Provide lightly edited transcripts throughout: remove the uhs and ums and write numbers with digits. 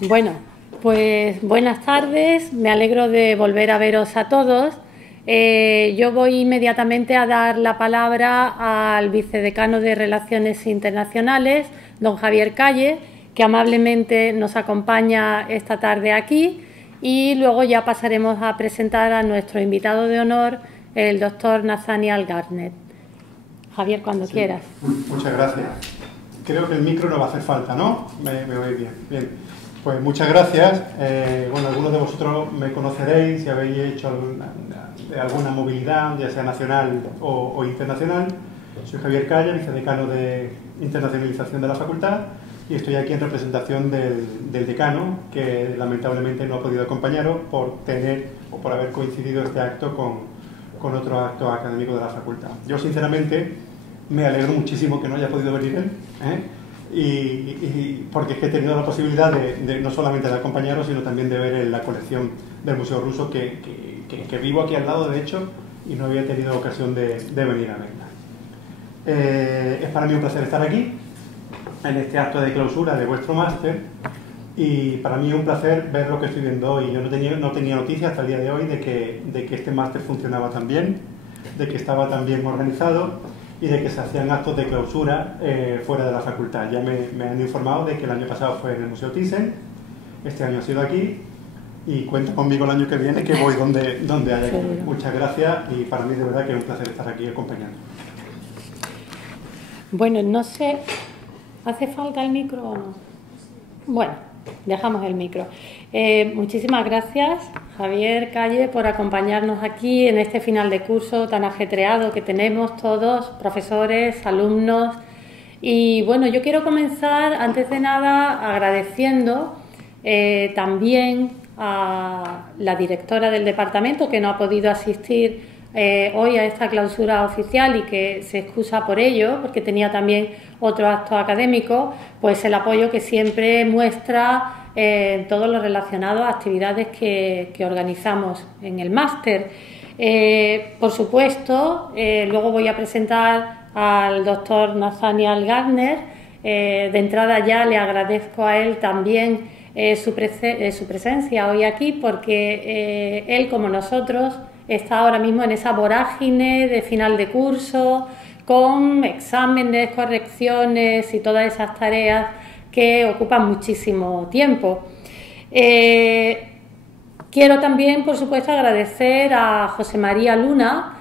Bueno, pues buenas tardes, me alegro de volver a veros a todos. Yo voy inmediatamente a dar la palabra al vicedecano de Relaciones Internacionales, don Javier Calle, que amablemente nos acompaña esta tarde aquí, y luego ya pasaremos a presentar a nuestro invitado de honor, el doctor Nathaniel Gardner. Javier, cuando quieras. Muchas gracias. Creo que el micro no va a hacer falta, ¿no? Me oí bien. Bien. Pues muchas gracias. Bueno, algunos de vosotros me conoceréis si habéis hecho alguna movilidad, ya sea nacional o internacional. Soy Javier Calle, vicedecano de Internacionalización de la Facultad, y estoy aquí en representación del decano, que lamentablemente no ha podido acompañaros por haber coincidido este acto con otro acto académico de la facultad. Yo, sinceramente, me alegro muchísimo que no haya podido venir él, y porque es que he tenido la posibilidad de no solamente de acompañaros, sino también de ver la colección del Museo Ruso, que vivo aquí al lado, de hecho, y no había tenido ocasión de venir a verla. Es para mí un placer estar aquí, en este acto de clausura de vuestro máster, y para mí es un placer ver lo que estoy viendo hoy. Yo no tenía noticia hasta el día de hoy de que este máster funcionaba tan bien, de que estaba tan bien organizado y de que se hacían actos de clausura fuera de la facultad. Ya me han informado de que el año pasado fue en el Museo Thyssen, este año ha sido aquí, y cuenta conmigo el año que viene, que voy donde haya que ir. Muchas gracias, y para mí de verdad que es un placer estar aquí acompañando. Bueno, no sé, ¿hace falta el micro o no? Bueno, dejamos el micro. Muchísimas gracias, Javier Calle, por acompañarnos aquí en este final de curso tan ajetreado que tenemos todos, profesores, alumnos. Y bueno, yo quiero comenzar, antes de nada, agradeciendo también a la directora del departamento, que no ha podido asistir hoy a esta clausura oficial y que se excusa por ello, porque tenía también otro acto académico, pues el apoyo que siempre muestra en todo lo relacionado a actividades que organizamos en el máster. Por supuesto, luego voy a presentar al doctor Nathaniel Gardner. De entrada ya le agradezco a él también su presencia hoy aquí, porque él, como nosotros, está ahora mismo en esa vorágine de final de curso, con exámenes, correcciones y todas esas tareas que ocupan muchísimo tiempo. Quiero también, por supuesto, agradecer a José María Luna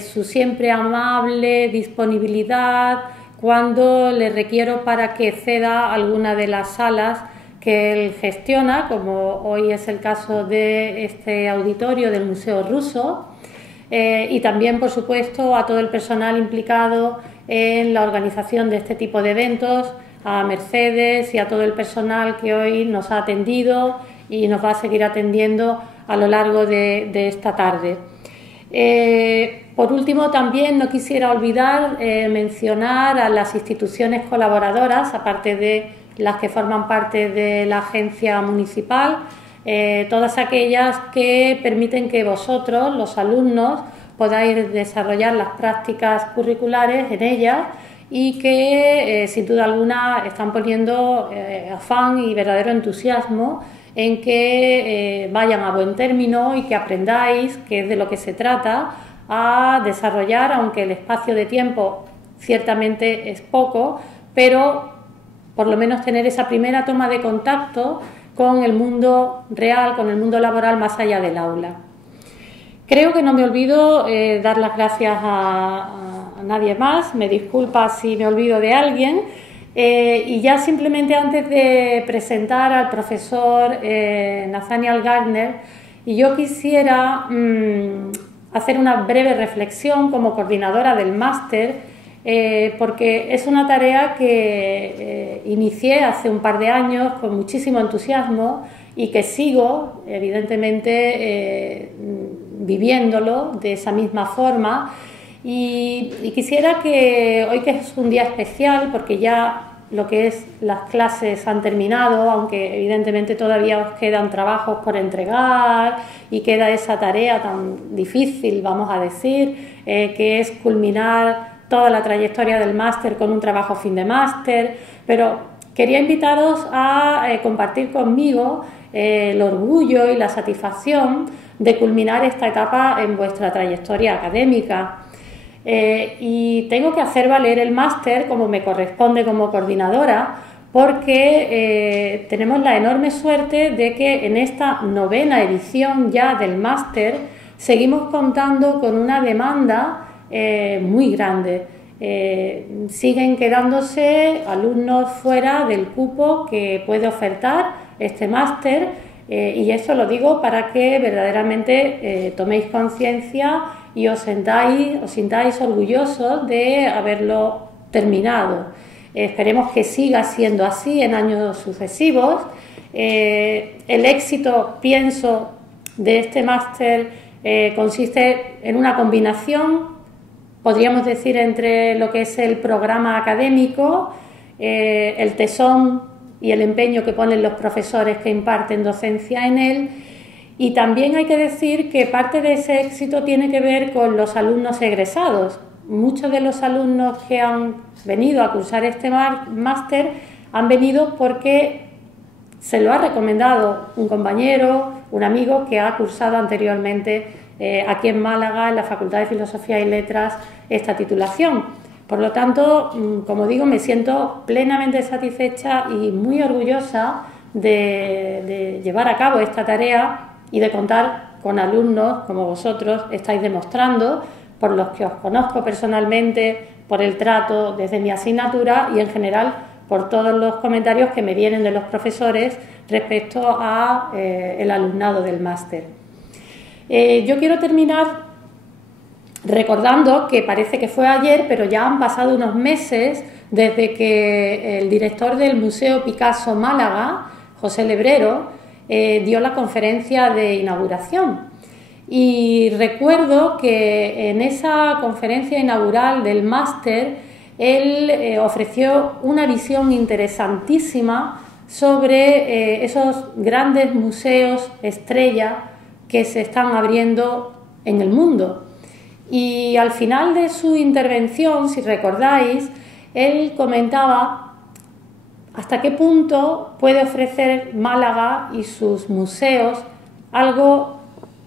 su siempre amable disponibilidad cuando le requiero para que ceda alguna de las salas que él gestiona, como hoy es el caso de este auditorio del Museo Ruso, y también, por supuesto, a todo el personal implicado en la organización de este tipo de eventos, a Mercedes y a todo el personal que hoy nos ha atendido y nos va a seguir atendiendo a lo largo de esta tarde. Por último, también no quisiera olvidar mencionar a las instituciones colaboradoras, aparte de las que forman parte de la agencia municipal, todas aquellas que permiten que vosotros, los alumnos, podáis desarrollar las prácticas curriculares en ellas y que, sin duda alguna, están poniendo afán y verdadero entusiasmo en que vayan a buen término y que aprendáis, que es de lo que se trata, a desarrollar, aunque el espacio de tiempo ciertamente es poco, pero por lo menos tener esa primera toma de contacto con el mundo real, con el mundo laboral más allá del aula. Creo que no me olvido dar las gracias a nadie más, me disculpa si me olvido de alguien, y ya simplemente antes de presentar al profesor Nathaniel Gardner, yo quisiera hacer una breve reflexión como coordinadora del máster, porque es una tarea que inicié hace un par de años con muchísimo entusiasmo y que sigo, evidentemente, viviéndolo de esa misma forma. Y quisiera que hoy, que es un día especial, porque ya lo que es las clases han terminado, aunque evidentemente todavía os quedan trabajos por entregar y queda esa tarea tan difícil, vamos a decir, que es culminar toda la trayectoria del máster con un trabajo fin de máster, pero quería invitaros a compartir conmigo el orgullo y la satisfacción de culminar esta etapa en vuestra trayectoria académica. Y tengo que hacer valer el máster como me corresponde como coordinadora, porque tenemos la enorme suerte de que en esta 9ª edición ya del máster seguimos contando con una demanda muy grande. Siguen quedándose alumnos fuera del cupo que puede ofertar este máster, y esto lo digo para que verdaderamente toméis conciencia y os sintáis orgullosos de haberlo terminado. Esperemos que siga siendo así en años sucesivos. El éxito, pienso, de este máster consiste en una combinación, podríamos decir, entre lo que es el programa académico, el tesón y el empeño que ponen los profesores que imparten docencia en él, y también hay que decir que parte de ese éxito tiene que ver con los alumnos egresados. Muchos de los alumnos que han venido a cursar este máster han venido porque se lo ha recomendado un compañero, un amigo que ha cursado anteriormente aquí en Málaga, en la Facultad de Filosofía y Letras, esta titulación. Por lo tanto, como digo, me siento plenamente satisfecha y muy orgullosa de llevar a cabo esta tarea y de contar con alumnos como vosotros estáis demostrando, por los que os conozco personalmente, por el trato desde mi asignatura y en general por todos los comentarios que me vienen de los profesores respecto a el alumnado del máster. Yo quiero terminar recordando que parece que fue ayer, pero ya han pasado unos meses desde que el director del Museo Picasso Málaga, José Lebrero, dio la conferencia de inauguración. Y recuerdo que en esa conferencia inaugural del máster él ofreció una visión interesantísima sobre esos grandes museos estrella que se están abriendo en el mundo. Y al final de su intervención, si recordáis, él comentaba hasta qué punto puede ofrecer Málaga y sus museos algo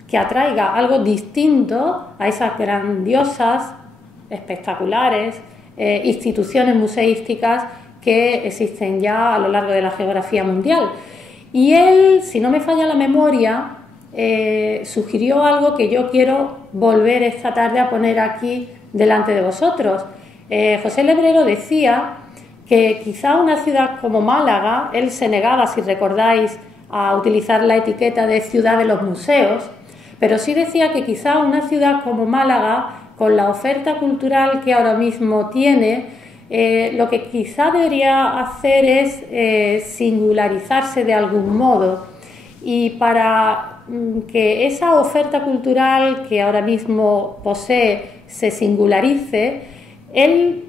que atraiga, algo distinto a esas grandiosas, espectaculares instituciones museísticas que existen ya a lo largo de la geografía mundial. Y él, si no me falla la memoria, sugirió algo que yo quiero volver esta tarde a poner aquí delante de vosotros. José Lebrero decía que quizá una ciudad como Málaga, él se negaba, si recordáis, a utilizar la etiqueta de ciudad de los museos, pero sí decía que quizá una ciudad como Málaga, con la oferta cultural que ahora mismo tiene, lo que quizá debería hacer es singularizarse de algún modo, y para que esa oferta cultural que ahora mismo posee se singularice, él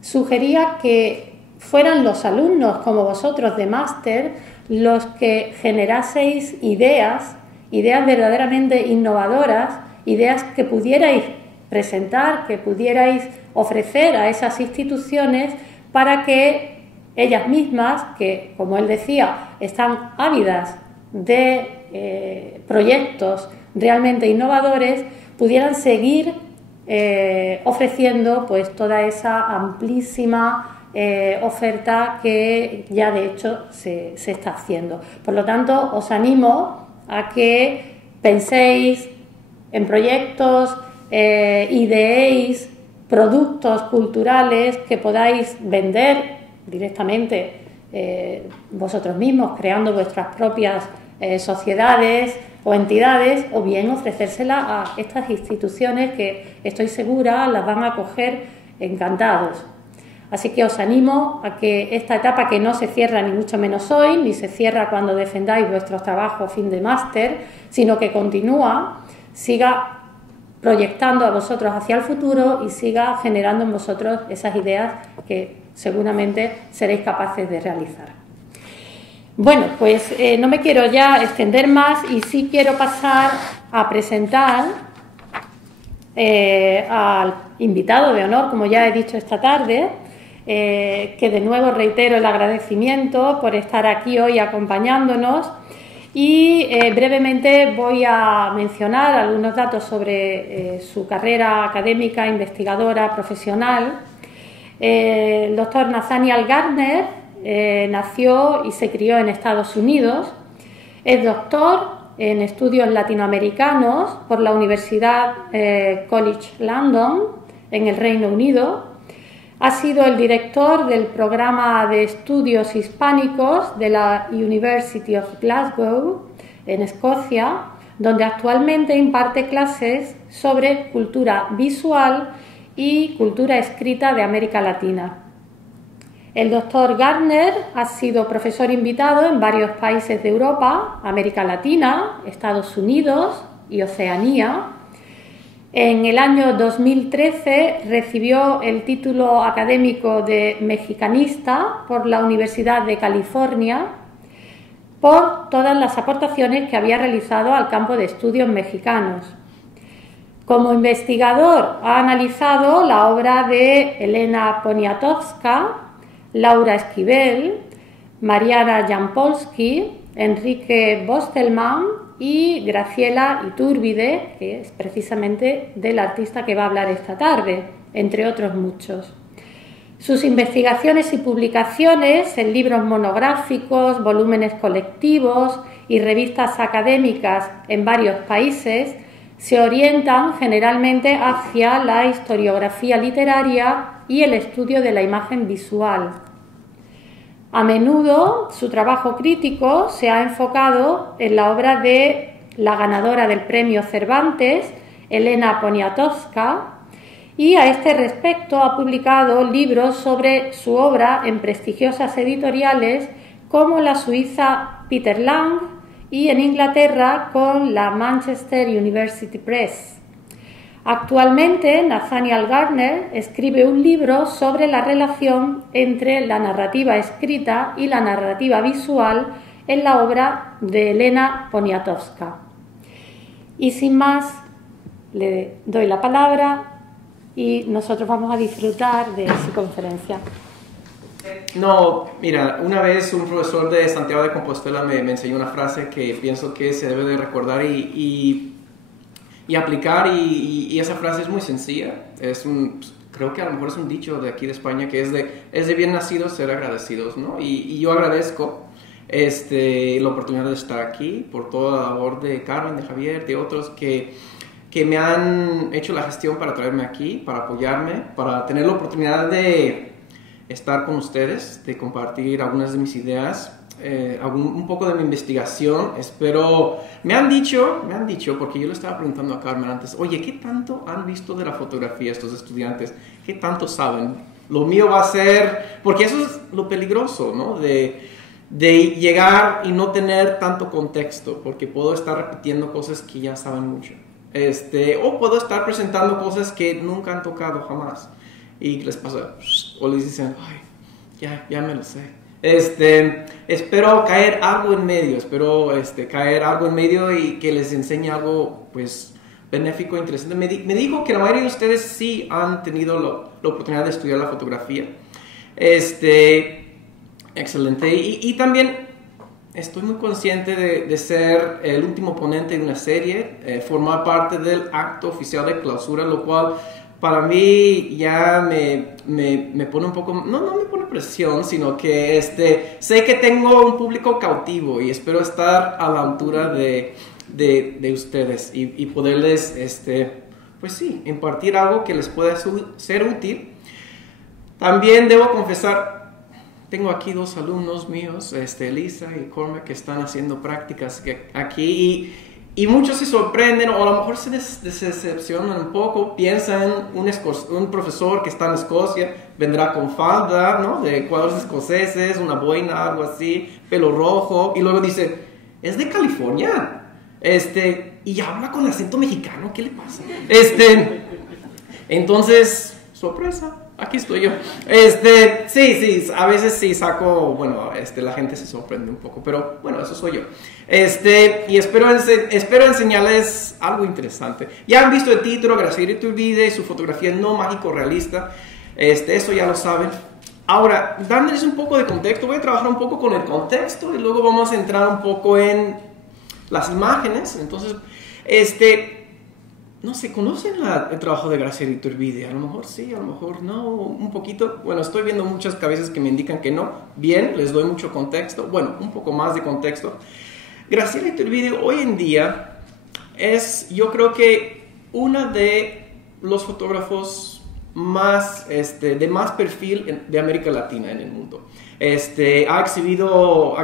sugería que fueran los alumnos como vosotros de máster los que generaseis ideas verdaderamente innovadoras, ideas que pudierais presentar, que pudierais ofrecer a esas instituciones para que ellas mismas, que como él decía, están ávidas de proyectos realmente innovadores, pudieran seguir ofreciendo pues toda esa amplísima oferta que ya de hecho se está haciendo. Por lo tanto, os animo a que penséis en proyectos, ideéis productos culturales que podáis vender directamente vosotros mismos, creando vuestras propias sociedades o entidades, o bien ofrecérsela a estas instituciones que estoy segura las van a acoger encantados. Así que os animo a que esta etapa, que no se cierra ni mucho menos hoy, ni se cierra cuando defendáis vuestros trabajos fin de máster, sino que continúa, siga proyectando a vosotros hacia el futuro y siga generando en vosotros esas ideas que seguramente seréis capaces de realizar. Bueno, pues no me quiero ya extender más y sí quiero pasar a presentar al invitado de honor, como ya he dicho esta tarde. que de nuevo reitero el agradecimiento por estar aquí hoy acompañándonos. Y brevemente voy a mencionar algunos datos sobre su carrera académica, investigadora, profesional. El doctor Nathaniel Gardner nació y se crió en Estados Unidos. Es doctor en estudios latinoamericanos por la Universidad College London en el Reino Unido. Ha sido el director del programa de estudios hispánicos de la University of Glasgow, en Escocia, donde actualmente imparte clases sobre cultura visual y cultura escrita de América Latina. El doctor Gardner ha sido profesor invitado en varios países de Europa, América Latina, Estados Unidos y Oceanía. En el año 2013 recibió el título académico de mexicanista por la Universidad de California por todas las aportaciones que había realizado al campo de estudios mexicanos. Como investigador ha analizado la obra de Elena Poniatowska, Laura Esquivel, Mariana Jampolsky, Enrique Bostelmann y Graciela Iturbide, que es precisamente del artista que va a hablar esta tarde, entre otros muchos. Sus investigaciones y publicaciones en libros monográficos, volúmenes colectivos y revistas académicas en varios países se orientan generalmente hacia la historiografía literaria y el estudio de la imagen visual. A menudo su trabajo crítico se ha enfocado en la obra de la ganadora del premio Cervantes, Elena Poniatowska, y a este respecto ha publicado libros sobre su obra en prestigiosas editoriales como la suiza Peter Lang y en Inglaterra con la Manchester University Press. Actualmente, Nathaniel Gardner escribe un libro sobre la relación entre la narrativa escrita y la narrativa visual en la obra de Elena Poniatowska. Y sin más, le doy la palabra y nosotros vamos a disfrutar de su conferencia. No, mira, una vez un profesor de Santiago de Compostela me enseñó una frase que pienso que se debe de recordar y aplicar, y esa frase es muy sencilla. Creo que a lo mejor es un dicho de aquí de España que es de bien nacidos ser agradecidos, ¿no? Y yo agradezco la oportunidad de estar aquí por toda la labor de Carmen, de Javier, de otros que me han hecho la gestión para traerme aquí, para apoyarme, para tener la oportunidad de estar con ustedes, de compartir algunas de mis ideas, un poco de mi investigación. Espero, me han dicho, porque yo le estaba preguntando a Carmen antes, oye, ¿qué tanto han visto de la fotografía estos estudiantes? ¿Qué tanto saben? Lo mío va a ser, porque eso es lo peligroso, ¿no? De llegar y no tener tanto contexto, porque puedo estar repitiendo cosas que ya saben mucho. O puedo estar presentando cosas que nunca han tocado jamás. Y les pasa, o les dicen, ay, ya me lo sé. Espero caer algo en medio, y que les enseñe algo, pues, benéfico, interesante. Me dijo que la mayoría de ustedes sí han tenido la oportunidad de estudiar la fotografía. Excelente. Y también estoy muy consciente de ser el último ponente de una serie, formar parte del acto oficial de clausura, lo cual para mí ya me pone un poco, no me pone presión, sino que sé que tengo un público cautivo y espero estar a la altura de ustedes y poderles, pues sí, impartir algo que les pueda ser útil. También debo confesar, tengo aquí dos alumnos míos, Elisa y Cormac, que están haciendo prácticas aquí y muchos se sorprenden, o a lo mejor se decepcionan un poco, piensan un profesor que está en Escocia vendrá con falda, ¿no? De cuadros escoceses, una boina, algo así, pelo rojo, y luego dice, es de California, y habla con acento mexicano, ¿qué le pasa? Entonces, sorpresa, aquí estoy yo. Sí, a veces sí saco, bueno, la gente se sorprende un poco, pero bueno, eso soy yo. Y espero enseñarles algo interesante. Ya han visto el título, Graciela Iturbide y su fotografía no mágico realista. Eso ya lo saben. Ahora, dándoles un poco de contexto, voy a trabajar un poco con el contexto y luego vamos a entrar un poco en las imágenes. Entonces, no sé, ¿conocen el trabajo de Graciela Iturbide? A lo mejor sí, a lo mejor no, un poquito. Bueno, estoy viendo muchas cabezas que me indican que no. Bien, les doy mucho contexto. Bueno, un poco más de contexto. Graciela Iturbide hoy en día es, yo creo que, una de los fotógrafos más, de más perfil de América Latina en el mundo. Ha exhibido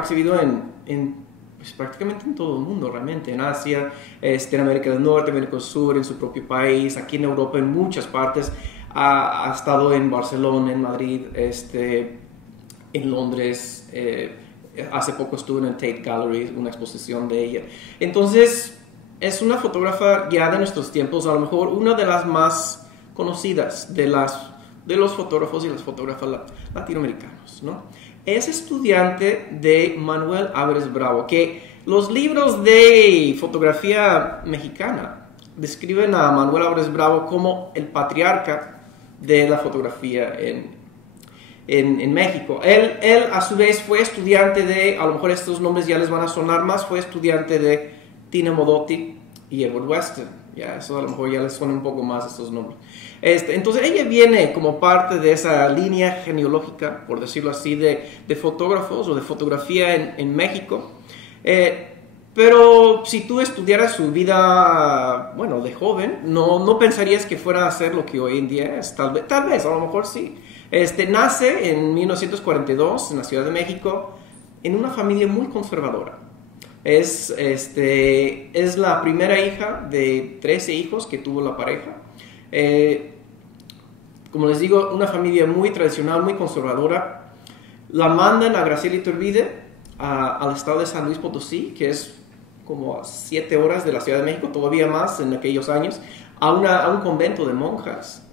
pues, prácticamente en todo el mundo, realmente, en Asia, en América del Norte, América del Sur, en su propio país, aquí en Europa, en muchas partes. Ha estado en Barcelona, en Madrid, en Londres, hace poco estuvo en el Tate Gallery, una exposición de ella. Entonces, es una fotógrafa ya de nuestros tiempos, a lo mejor una de las más conocidas de los fotógrafos y las fotógrafas latinoamericanos, ¿no? Es estudiante de Manuel Álvarez Bravo, que los libros de fotografía mexicana describen a Manuel Álvarez Bravo como el patriarca de la fotografía en México. Él a su vez fue estudiante de, a lo mejor estos nombres ya les van a sonar más, fue estudiante de Tina Modotti y Edward Weston. Ya, eso a lo mejor ya les suena un poco más estos nombres. Entonces ella viene como parte de esa línea genealógica, por decirlo así, de fotógrafos o de fotografía en México. Pero si tú estudiaras su vida, bueno, de joven, no pensarías que fuera a ser lo que hoy en día es. Tal vez, a lo mejor sí. Nace en 1942 en la Ciudad de México en una familia muy conservadora. Es la primera hija de 13 hijos que tuvo la pareja. Como les digo, una familia muy tradicional, muy conservadora. La mandan a Graciela Iturbide al estado de San Luis Potosí, que es como a 7 horas de la Ciudad de México, todavía más en aquellos años, a un convento de monjas,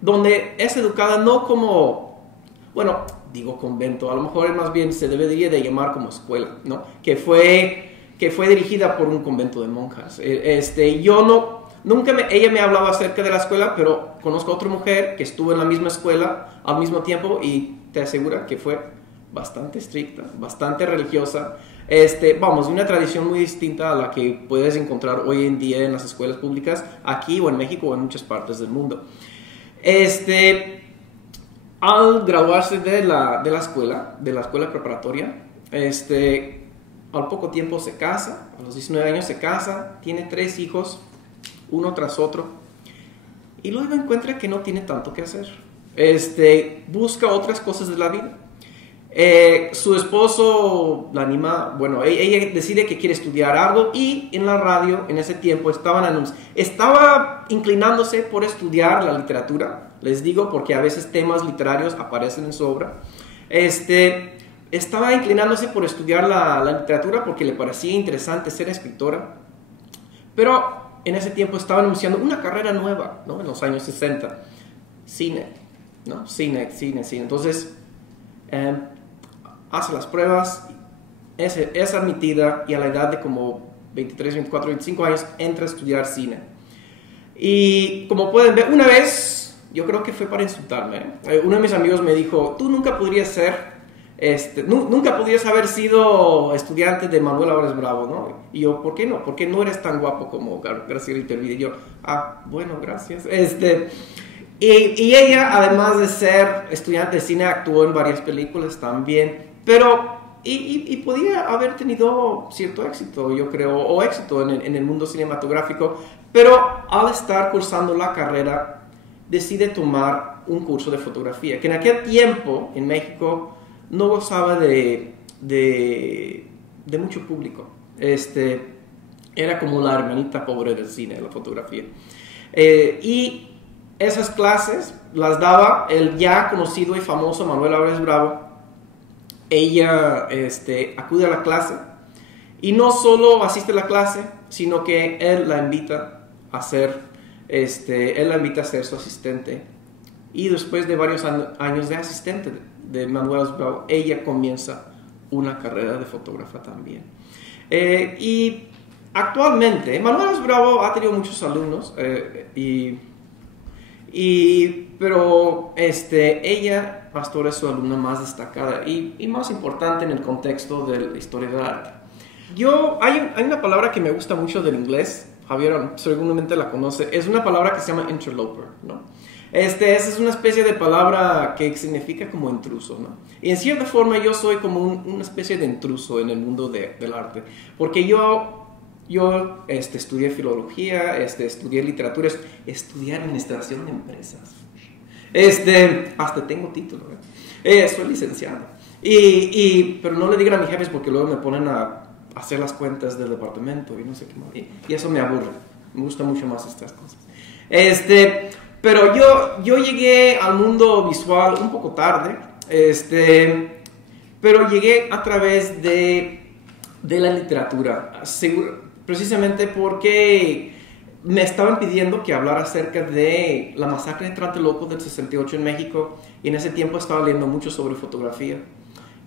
donde es educada no como, bueno, digo convento, a lo mejor más bien se debería de llamar como escuela, ¿no? Que fue dirigida por un convento de monjas. Ella me hablaba acerca de la escuela, pero conozco a otra mujer que estuvo en la misma escuela al mismo tiempo y te asegura que fue bastante estricta, bastante religiosa, vamos, de una tradición muy distinta a la que puedes encontrar hoy en día en las escuelas públicas, aquí o en México o en muchas partes del mundo. Al graduarse de la escuela preparatoria, al poco tiempo se casa, a los 19 años se casa, tiene 3 hijos, uno tras otro, y luego encuentra que no tiene tanto que hacer. Busca otras cosas de la vida. Su esposo la anima, bueno, ella decide que quiere estudiar algo, y en la radio en ese tiempo estaba inclinándose por estudiar la literatura, les digo porque a veces temas literarios aparecen en su obra. Estaba inclinándose por estudiar la literatura porque le parecía interesante ser escritora, pero en ese tiempo estaba anunciando una carrera nueva, ¿no? En los años 60, cine, ¿no? Cine. Entonces hace las pruebas, es admitida, y a la edad de como 23, 24, 25 años entra a estudiar cine. Y como pueden ver, una vez, yo creo que fue para insultarme, uno de mis amigos me dijo: tú nunca podrías haber sido estudiante de Manuel Álvarez Bravo, ¿no? Y yo, ¿por qué no? ¿Por qué no eres tan guapo como Graciela Iturbide? Y yo, bueno, gracias. Y ella, además de ser estudiante de cine, actuó en varias películas también, pero y podía haber tenido cierto éxito, yo creo, o éxito en el mundo cinematográfico, pero al estar cursando la carrera decide tomar un curso de fotografía, que en aquel tiempo en México no gozaba de mucho público. Era como la hermanita pobre del cine, la fotografía. Y esas clases las daba el ya conocido y famoso Manuel Álvarez Bravo. Ella acude a la clase y no solo asiste a la clase, sino que él la invita a ser su asistente. Y después de varios años de asistente de Manuel Álvarez Bravo, ella comienza una carrera de fotógrafa también. Y actualmente Manuel Álvarez Bravo ha tenido muchos alumnos, y Pero ella, Pastor, es su alumna más destacada y más importante en el contexto de la historia del arte. Hay una palabra que me gusta mucho del inglés, Javier seguramente la conoce, es una palabra que se llama interloper, ¿no? Esa es una especie de palabra que significa como intruso, ¿no? Y en cierta forma yo soy como una especie de intruso en el mundo del arte, porque yo estudié filología, estudié literatura, estudié administración de empresas. Hasta tengo título, soy licenciado. Pero no le digan a mis jefes porque luego me ponen a hacer las cuentas del departamento y no sé qué más. Y eso me aburre. Me gusta mucho más estas cosas. Pero yo llegué al mundo visual un poco tarde, pero llegué a través de la literatura, precisamente porque me estaban pidiendo que hablara acerca de la masacre de Tlatelolco del 68 en México, y en ese tiempo estaba leyendo mucho sobre fotografía,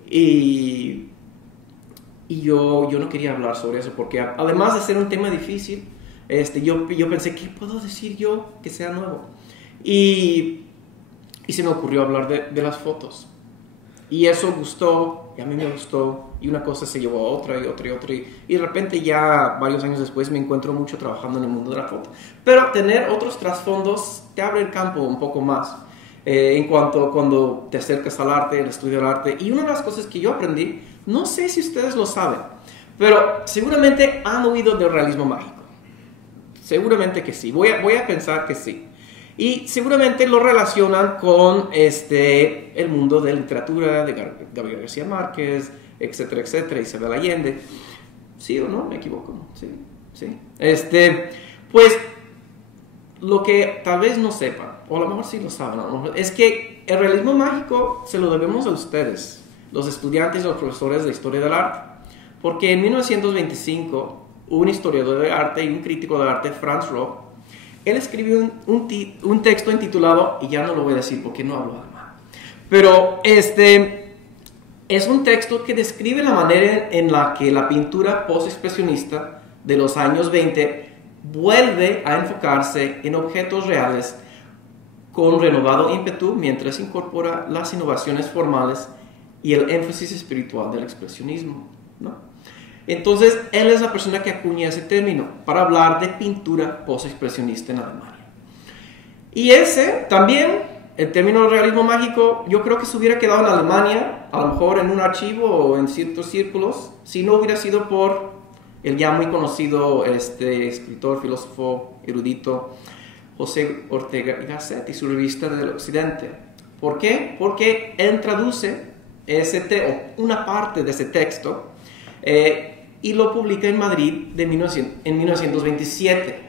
y yo no quería hablar sobre eso, porque además de ser un tema difícil, yo pensé, ¿qué puedo decir yo que sea nuevo? Y se me ocurrió hablar de las fotos. Y eso gustó, y a mí me gustó, y una cosa se llevó a otra, y otra, y otra. Y de repente ya varios años después me encuentro mucho trabajando en el mundo de la foto. Pero tener otros trasfondos te abre el campo un poco más. En cuanto cuando te acercas al arte, el estudio del arte. Y una de las cosas que yo aprendí, no sé si ustedes lo saben, pero seguramente han oído del realismo mágico. Seguramente que sí, voy a pensar que sí. Y seguramente lo relacionan con el mundo de literatura, de Gabriel García Márquez, etcétera, etcétera, Isabel Allende. ¿Sí o no? ¿Me equivoco? Sí. Pues lo que tal vez no sepan, o a lo mejor sí lo saben, es que el realismo mágico se lo debemos a ustedes, los estudiantes y los profesores de historia del arte. Porque en 1925, un historiador de arte y un crítico de arte, Franz Roh, él escribió un texto intitulado, y ya no lo voy a decir porque no hablo alemán, pero es un texto que describe la manera en la que la pintura postexpresionista de los años 20 vuelve a enfocarse en objetos reales con renovado ímpetu mientras incorpora las innovaciones formales y el énfasis espiritual del expresionismo, ¿no? Entonces, él es la persona que acuña ese término para hablar de pintura postexpresionista en Alemania. Y también, el término realismo mágico, yo creo que se hubiera quedado en Alemania, a lo mejor en un archivo o en ciertos círculos, si no hubiera sido por el ya muy conocido escritor, filósofo, erudito, José Ortega y Gasset y su revista del Occidente. ¿Por qué? Porque él traduce una parte de ese texto y lo publica en Madrid en 1927.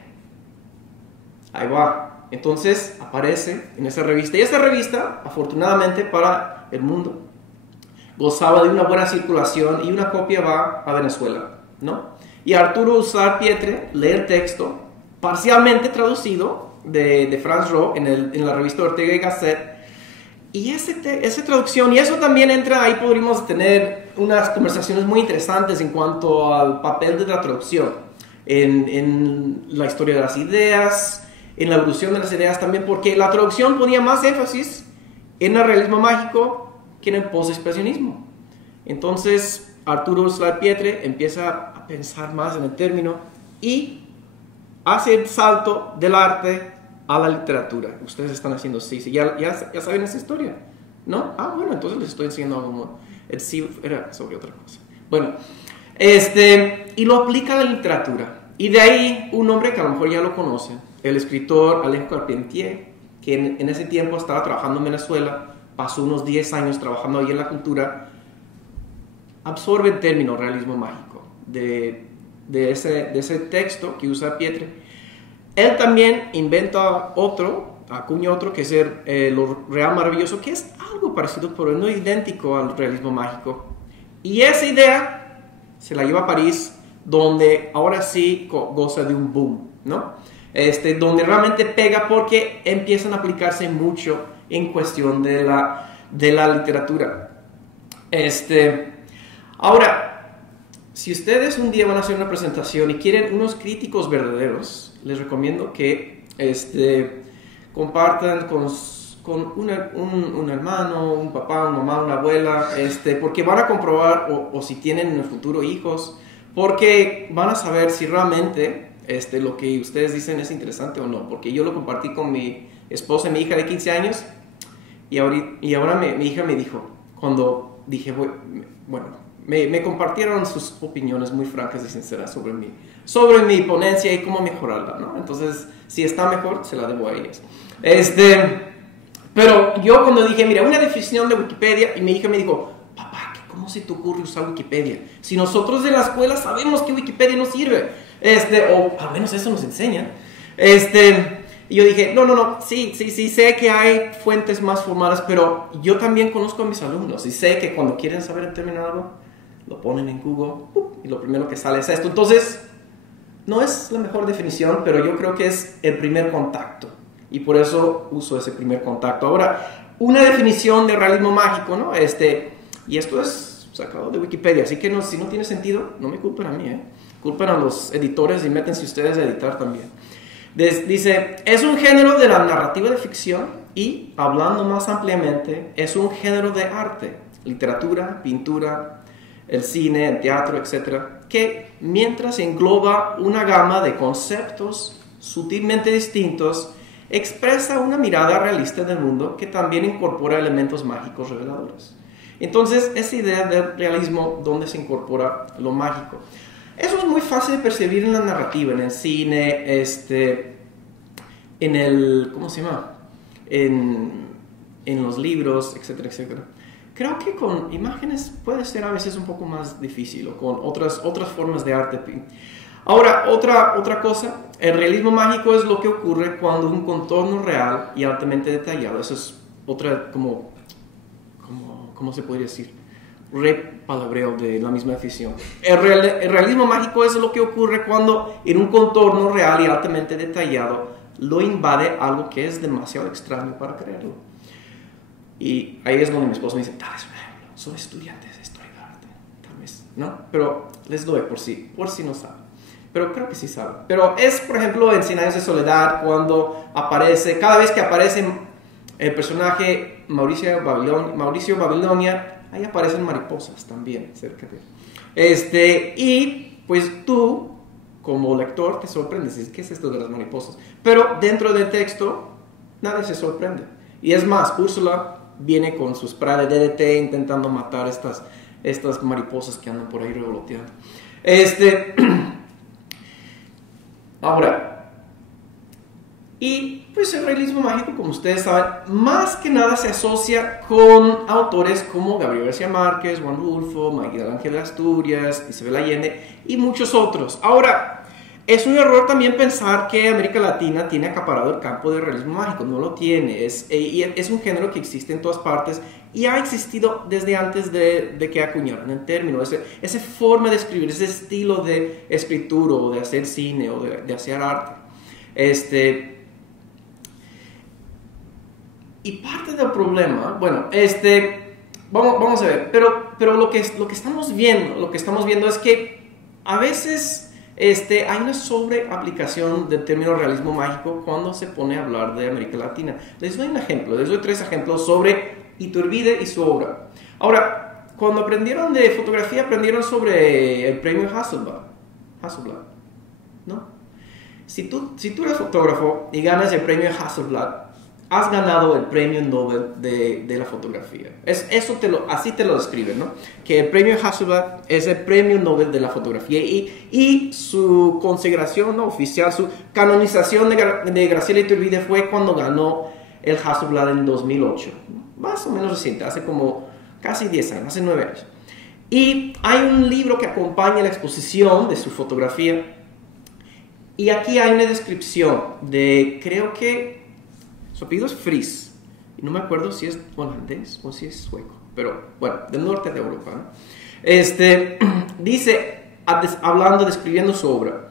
Ahí va. Entonces aparece en esa revista. Y esta revista, afortunadamente para el mundo, gozaba de una buena circulación y una copia va a Venezuela, ¿no? Y Arturo Uslar Pietre lee el texto parcialmente traducido de Franz Roh en la revista Ortega y Gasset. Y esa traducción, y eso también entra, ahí podríamos tener unas conversaciones muy interesantes en cuanto al papel de la traducción en la historia de las ideas, en la evolución de las ideas también, porque la traducción ponía más énfasis en el realismo mágico que en el postexpresionismo. Entonces Arturo Uslar Pietre empieza a pensar más en el término y hace el salto del arte a la literatura. Ustedes están haciendo sí, ya saben esa historia, ¿no? Bueno, entonces les estoy enseñando algo nuevo. El sí era sobre otra cosa. Bueno, y lo aplica a la literatura. Y de ahí un hombre que a lo mejor ya lo conocen, el escritor Alejo Carpentier, que en ese tiempo estaba trabajando en Venezuela, pasó unos 10 años trabajando ahí en la cultura, absorbe el término realismo mágico de ese texto que usa Pietre. Él también acuña otro, que es lo real maravilloso, que es algo parecido, pero no idéntico al realismo mágico. Y esa idea se la lleva a París, donde ahora sí goza de un boom, ¿no? Donde realmente pega porque empiezan a aplicarse mucho en cuestión de la literatura. Ahora, si ustedes un día van a hacer una presentación y quieren unos críticos verdaderos, les recomiendo que compartan con un hermano, un papá, una mamá, una abuela, porque van a comprobar, o si tienen en el futuro hijos, porque van a saber si realmente lo que ustedes dicen es interesante o no. Porque yo lo compartí con mi esposa y mi hija de 15 años, y ahora mi hija me dijo, cuando dije, bueno, me compartieron sus opiniones muy francas y sinceras sobre mi ponencia y cómo mejorarla, ¿no? Entonces, si está mejor, se la debo a ellas. Pero yo cuando dije, mira, una definición de Wikipedia, y mi hija me dijo, papá, ¿cómo se te ocurre usar Wikipedia? Si nosotros de la escuela sabemos que Wikipedia no sirve, o al menos eso nos enseñan. Y yo dije, no, sí, sé que hay fuentes más formales, pero yo también conozco a mis alumnos y sé que cuando quieren saber el término algo, lo ponen en Google y lo primero que sale es esto. Entonces, no es la mejor definición, pero yo creo que es el primer contacto. Y por eso uso ese primer contacto. Ahora, una definición de realismo mágico, ¿no? Y esto es sacado de Wikipedia, así que si no tiene sentido, no me culpen a mí, ¿eh? Culpen a los editores y métanse ustedes a editar también. Dice, es un género de la narrativa de ficción y, hablando más ampliamente, es un género de arte, literatura, pintura, el cine, el teatro, etc., que mientras engloba una gama de conceptos sutilmente distintos, expresa una mirada realista del mundo que también incorpora elementos mágicos reveladores. Entonces, esa idea del realismo, ¿dónde se incorpora lo mágico? Eso es muy fácil de percibir en la narrativa, en el cine, en el, ¿cómo se llama? En los libros, etcétera, etcétera. Creo que con imágenes puede ser a veces un poco más difícil, o con otras formas de arte. Ahora, otra cosa, el realismo mágico es lo que ocurre cuando un contorno real y altamente detallado, eso es otra, ¿cómo se podría decir? Repalabreo de la misma definición. El realismo mágico es lo que ocurre cuando en un contorno real y altamente detallado lo invade algo que es demasiado extraño para creerlo. Y ahí es donde mi esposo me dice, tal vez, soy estudiante de historia del arte, tal vez, ¿no? Pero les doy por si no saben. Pero creo que sí saben. Pero es, por ejemplo, en 100 años de soledad, cuando cada vez que aparece el personaje Mauricio Babilonia, ahí aparecen mariposas también cerca de él. Y pues tú, como lector, te sorprendes. ¿Qué es esto de las mariposas? Pero dentro del texto, nadie se sorprende. Y es más, Úrsula viene con su spray de DDT intentando matar estas mariposas que andan por ahí revoloteando. Ahora, y pues el realismo mágico, como ustedes saben, más que nada se asocia con autores como Gabriel García Márquez, Juan Rulfo, Miguel Ángel de Asturias, Isabel Allende y muchos otros. Ahora, es un error también pensar que América Latina tiene acaparado el campo del realismo mágico. No lo tiene. Es un género que existe en todas partes y ha existido desde antes de que acuñaran el término. Esa forma de escribir, ese estilo de escritura o de hacer cine o de hacer arte. Y parte del problema, bueno, vamos a ver, pero lo que estamos viendo es que a veces hay una sobreaplicación del término realismo mágico cuando se pone a hablar de América Latina. Les doy 3 ejemplos sobre Iturbide y su obra. Ahora, cuando aprendieron de fotografía, aprendieron sobre el premio Hasselblad, ¿no? Si tú eres fotógrafo y ganas el premio Hasselblad, has ganado el premio Nobel de la fotografía. Así te lo describen, ¿no? Que el premio Hasselblad es el premio Nobel de la fotografía y su consagración, ¿no?, oficial, su canonización de Graciela Iturbide fue cuando ganó el Hasselblad en 2008. Más o menos reciente, hace como casi 10 años, hace 9 años. Y hay un libro que acompaña la exposición de su fotografía. Y aquí hay una descripción de, creo que su apellido es Fries, y no me acuerdo si es holandés o si es sueco, pero bueno, del norte de Europa, ¿no? Dice, describiendo su obra,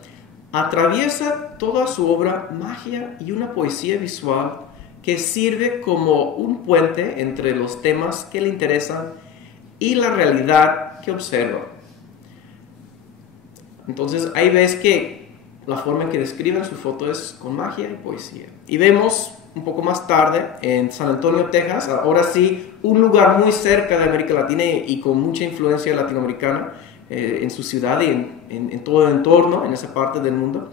atraviesa toda su obra magia y una poesía visual que sirve como un puente entre los temas que le interesan y la realidad que observa. Entonces ahí ves que la forma en que describen su foto es con magia y poesía. Y vemos un poco más tarde en San Antonio, Texas. Ahora sí, un lugar muy cerca de América Latina y con mucha influencia latinoamericana en su ciudad y en todo el entorno, en esa parte del mundo.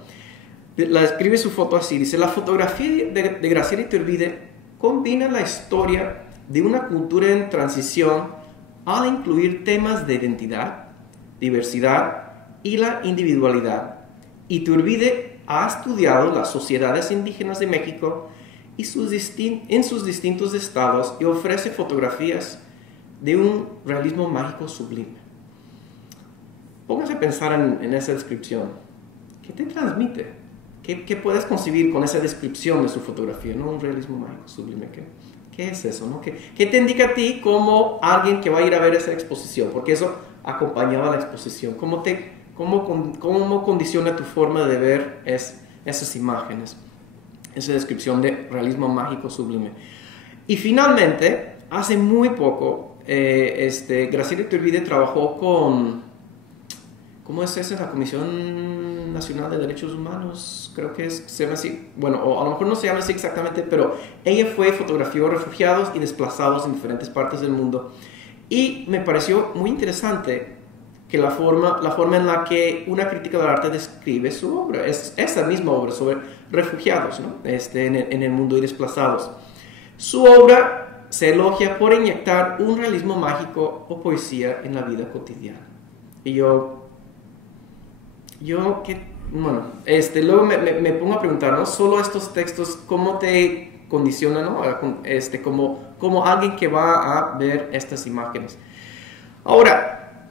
La describe su foto así, dice: la fotografía de Graciela Iturbide combina la historia de una cultura en transición al incluir temas de identidad, diversidad y la individualidad. Iturbide ha estudiado las sociedades indígenas de México y en sus distintos estados y ofrece fotografías de un realismo mágico sublime. Póngase a pensar en esa descripción. ¿Qué te transmite? ¿Qué puedes concebir con esa descripción de su fotografía? ¿No? Un realismo mágico sublime. ¿Qué es eso? ¿No? ¿Qué te indica a ti como alguien que va a ir a ver esa exposición? Porque eso acompañaba la exposición. ¿Cómo condiciona tu forma de ver esas imágenes? Esa descripción de realismo mágico sublime. Y finalmente, hace muy poco, Graciela Iturbide trabajó con... ¿Cómo es esa? La Comisión Nacional de Derechos Humanos, creo que se llama así. Bueno, o a lo mejor no se llama así exactamente, pero ella fotografió refugiados y desplazados en diferentes partes del mundo. Y me pareció muy interesante que la forma en la que una crítica del arte describe su obra, es esa misma obra sobre refugiados, ¿no? En el mundo y desplazados. Su obra se elogia por inyectar un realismo mágico o poesía en la vida cotidiana. Y luego me pongo a preguntar, ¿no? Solo estos textos, ¿cómo te condicionan, ¿no? Como alguien que va a ver estas imágenes? Ahora,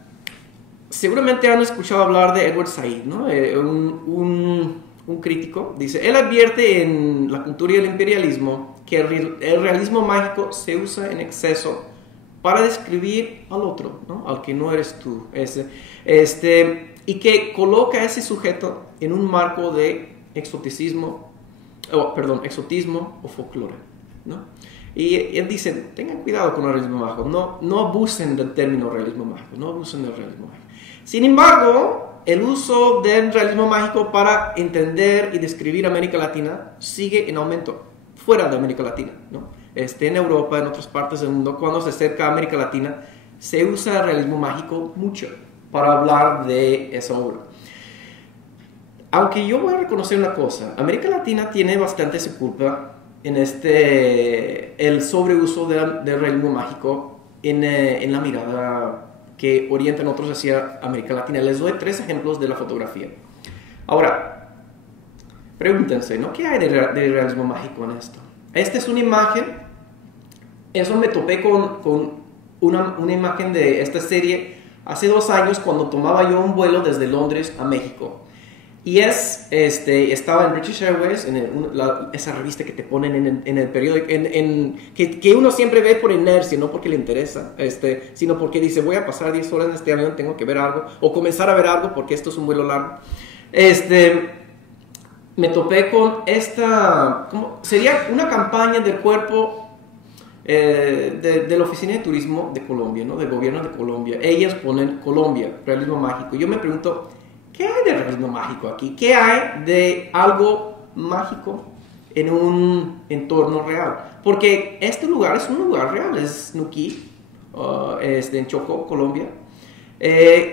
seguramente han escuchado hablar de Edward Said, ¿no? Un crítico. Dice: él advierte en La cultura y el imperialismo que el realismo mágico se usa en exceso para describir al otro, ¿no? Al que no eres tú. Y que coloca a ese sujeto en un marco de exotismo o folclore, ¿no? Y él dice: tengan cuidado con el realismo mágico, no abusen del término realismo mágico, no abusen del realismo mágico. Sin embargo, el uso del realismo mágico para entender y describir América Latina sigue en aumento fuera de América Latina, ¿no? En Europa, en otras partes del mundo, cuando se acerca a América Latina, se usa el realismo mágico mucho para hablar de esa obra. Aunque yo voy a reconocer una cosa: América Latina tiene bastante su culpa en el sobreuso del realismo mágico en la mirada que orientan otros hacia América Latina. Les doy 3 ejemplos de la fotografía. Ahora, pregúntense, ¿no? ¿Qué hay de realismo mágico en esto? Esta es una imagen. Eso me topé con una imagen de esta serie hace 2 años, cuando tomaba yo un vuelo desde Londres a México. Y estaba en British Airways, esa revista que te ponen en el periódico, que uno siempre ve por inercia, no porque le interesa, sino porque dice: voy a pasar 10 horas en este avión, tengo que ver algo, o comenzar a ver algo porque esto es un vuelo largo. Me topé con sería una campaña del cuerpo de la Oficina de Turismo de Colombia, ¿no? Del gobierno de Colombia. Ellas ponen Colombia, realismo mágico. Yo me pregunto, ¿qué hay de realismo mágico aquí? ¿Qué hay de algo mágico en un entorno real? Porque este lugar es un lugar real, es Nuquí, en Chocó, Colombia.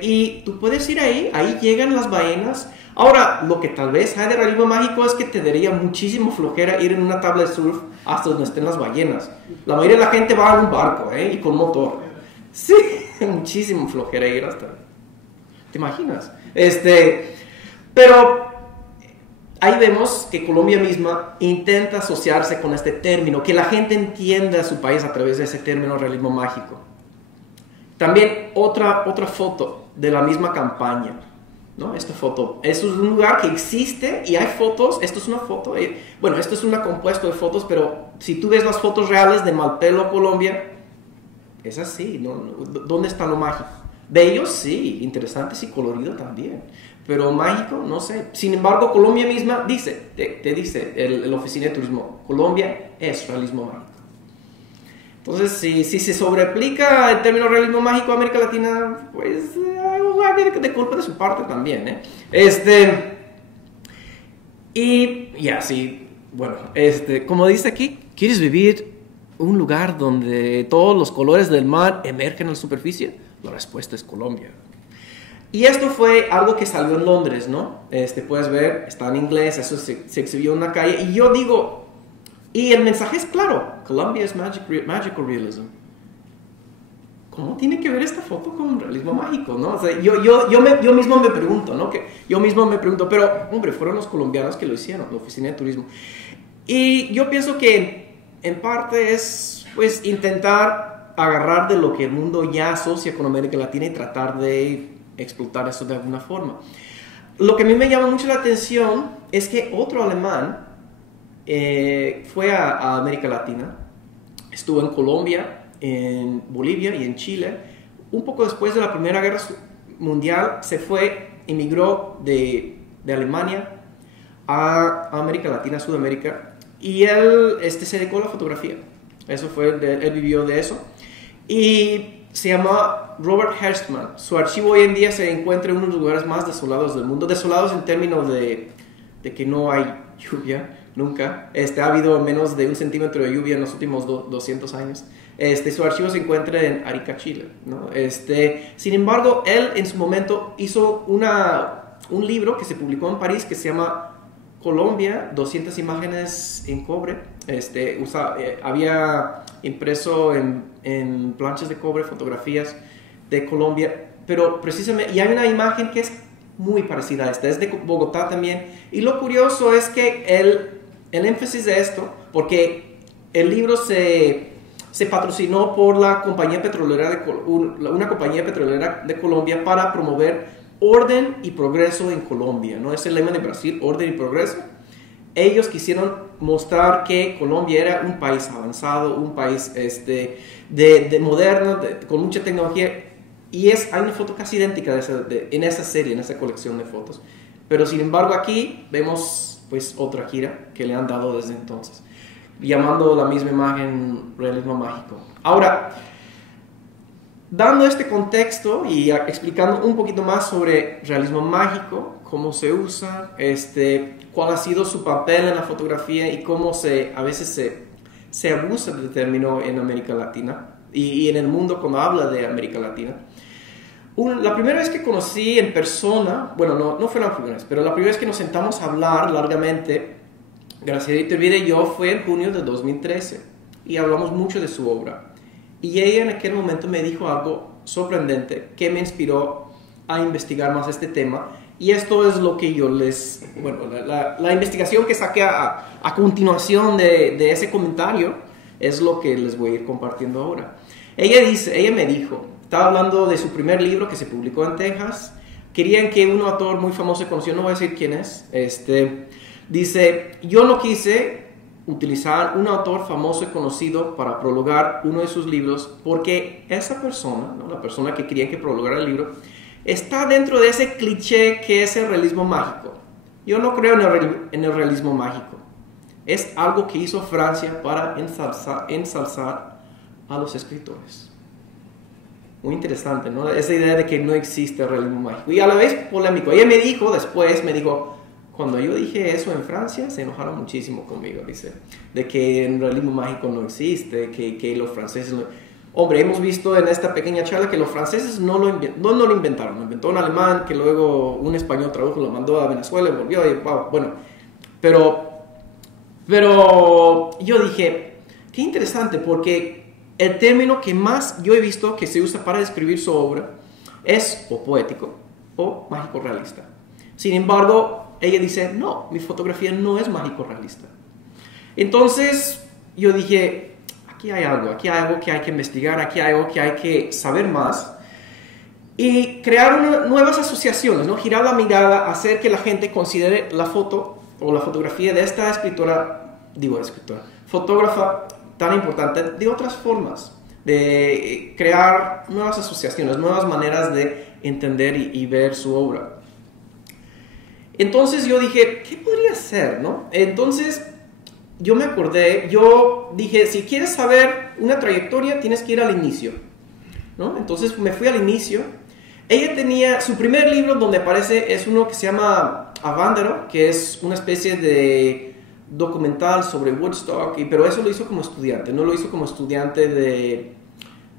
Y tú puedes ir ahí llegan las ballenas. Ahora, lo que tal vez hay de realismo mágico es que te daría muchísimo flojera ir en una tabla de surf hasta donde estén las ballenas. La mayoría de la gente va en un barco, y con motor. Sí, muchísimo flojera ir hasta... ¿Te imaginas? Pero ahí vemos que Colombia misma intenta asociarse con este término, que la gente entienda a su país a través de ese término realismo mágico. También otra foto de la misma campaña, ¿no? Esta foto, eso es un lugar que existe y hay fotos. Esto es una foto, esto es un compuesto de fotos, pero si tú ves las fotos reales de Malpelo, Colombia, es así, ¿no? ¿Dónde está lo mágico? Bello, sí, interesante y colorido también, pero mágico, no sé. Sin embargo, Colombia misma te dice, la Oficina de Turismo, Colombia es realismo mágico. Entonces, si se sobreaplica el término realismo mágico a América Latina, pues hay de culpa de su parte también, Y ya, sí, bueno, como dice aquí, ¿quieres vivir un lugar donde todos los colores del mar emergen a la superficie? La respuesta es Colombia. Y esto fue algo que salió en Londres, ¿no? Puedes ver, está en inglés, eso se exhibió en una calle. Y yo digo, y el mensaje es claro, Colombia es magical realism. ¿Cómo tiene que ver esta foto con realismo mágico, no? O sea, yo mismo me pregunto, ¿no? Pero, hombre, fueron los colombianos que lo hicieron, la Oficina de Turismo. Y yo pienso que en parte es, pues, intentar agarrar de lo que el mundo ya asocia con América Latina y tratar de explotar eso de alguna forma. Lo que a mí me llama mucho la atención es que otro alemán fue a América Latina, estuvo en Colombia, en Bolivia y en Chile. Un poco después de la Primera Guerra Mundial se fue, emigró de Alemania a América Latina, Sudamérica, y él se dedicó a la fotografía. Eso fue, él vivió de eso. Y se llama Robert Herstmann. Su archivo hoy en día se encuentra en uno de los lugares más desolados del mundo. Desolados en términos de que no hay lluvia, nunca. Ha habido menos de 1 centímetro de lluvia en los últimos 200 años. Su archivo se encuentra en Arica, Chile, ¿no? Sin embargo, él en su momento hizo un libro que se publicó en París que se llama Colombia, 200 imágenes en cobre. Había impreso en planchas de cobre fotografías de Colombia, pero precisamente, y hay una imagen que es muy parecida a esta, es de Bogotá también. Y lo curioso es que el énfasis de esto, porque el libro se patrocinó por la compañía petrolera una compañía petrolera de Colombia para promover orden y progreso en Colombia, ¿no? Es el lema de Brasil, orden y progreso. Ellos quisieron mostrar que Colombia era un país avanzado, un país de moderno, con mucha tecnología. Y hay una foto casi idéntica en esa serie, en esa colección de fotos. Pero sin embargo aquí vemos pues otra gira que le han dado desde entonces, llamando la misma imagen realismo mágico. Ahora, dando este contexto y explicando un poquito más sobre realismo mágico, cómo se usa, cuál ha sido su papel en la fotografía y cómo a veces se abusa del término en América Latina y en el mundo cuando habla de América Latina. La primera vez que conocí en persona, bueno, no fue la primera vez, pero la primera vez que nos sentamos a hablar largamente, Graciela Iturbide y yo, fue en junio de 2013 y hablamos mucho de su obra. Y ella en aquel momento me dijo algo sorprendente que me inspiró a investigar más este tema. Y esto es lo que yo la investigación que saqué a continuación de ese comentario es lo que les voy a ir compartiendo ahora. Ella me dijo, estaba hablando de su primer libro que se publicó en Texas. Querían que un autor muy famoso y conocido, no voy a decir quién es, dice, yo no quise utilizar un autor famoso y conocido para prologar uno de sus libros porque esa persona, ¿no? La persona que quería que prologara el libro, está dentro de ese cliché que es el realismo mágico. Yo no creo en el realismo mágico. Es algo que hizo Francia para ensalzar a los escritores. Muy interesante, ¿no? Esa idea de que no existe el realismo mágico. Y a la vez polémico. Ella me dijo después, cuando yo dije eso en Francia, se enojaron muchísimo conmigo, dice, de que el realismo mágico no existe, que los franceses no... Hombre, hemos visto en esta pequeña charla que los franceses no lo inventaron, lo inventó un alemán, que luego un español tradujo, lo mandó a Venezuela y volvió, y wow, bueno, pero yo dije, qué interesante, porque el término que más yo he visto que se usa para describir su obra es o poético o mágico realista. Sin embargo, ella dice, no, mi fotografía no es mágico realista. Entonces yo dije, aquí hay algo que hay que investigar, aquí hay algo que hay que saber más y crear nuevas asociaciones, ¿no? Girar la mirada, hacer que la gente considere la foto o la fotografía de esta fotógrafa tan importante de otras formas, de crear nuevas asociaciones, nuevas maneras de entender y ver su obra. Entonces yo dije, ¿qué podría ser, no? Entonces yo me acordé, yo dije, si quieres saber una trayectoria, tienes que ir al inicio, ¿no? Entonces me fui al inicio. Ella tenía, su primer libro donde aparece es uno que se llama Avándaro, que es una especie de documental sobre Woodstock, pero eso lo hizo como estudiante, no lo hizo como estudiante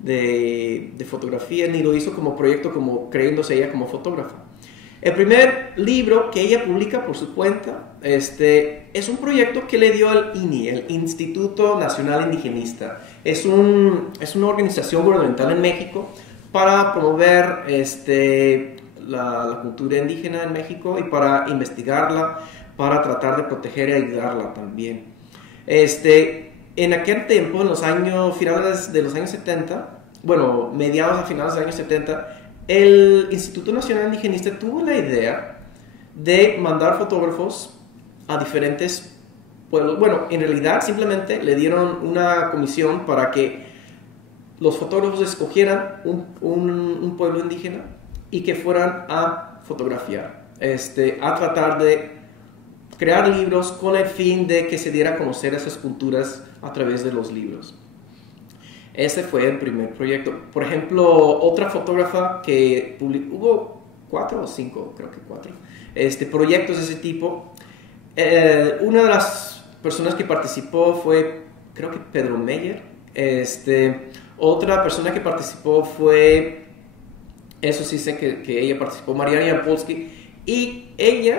de fotografía, ni lo hizo como proyecto, como creyéndose ella como fotógrafa. El primer libro que ella publica por su cuenta es un proyecto que le dio el INI, el Instituto Nacional Indigenista. Es una organización gubernamental en México para promover la cultura indígena en México y para investigarla, para tratar de proteger y ayudarla también. En aquel tiempo, en los años finales de los años 70, bueno, mediados a finales de los años 70, el Instituto Nacional Indigenista tuvo la idea de mandar fotógrafos a diferentes pueblos. Bueno, en realidad simplemente le dieron una comisión para que los fotógrafos escogieran un pueblo indígena y que fueran a fotografiar, a tratar de crear libros con el fin de que se diera a conocer esas culturas a través de los libros. Ese fue el primer proyecto. Por ejemplo, otra fotógrafa que publicó, hubo 4 o 5, creo que 4, proyectos de ese tipo. Una de las personas que participó fue, creo que Pedro Meyer. Otra persona que participó fue, eso sí sé que ella participó, Mariana Yampolsky. Y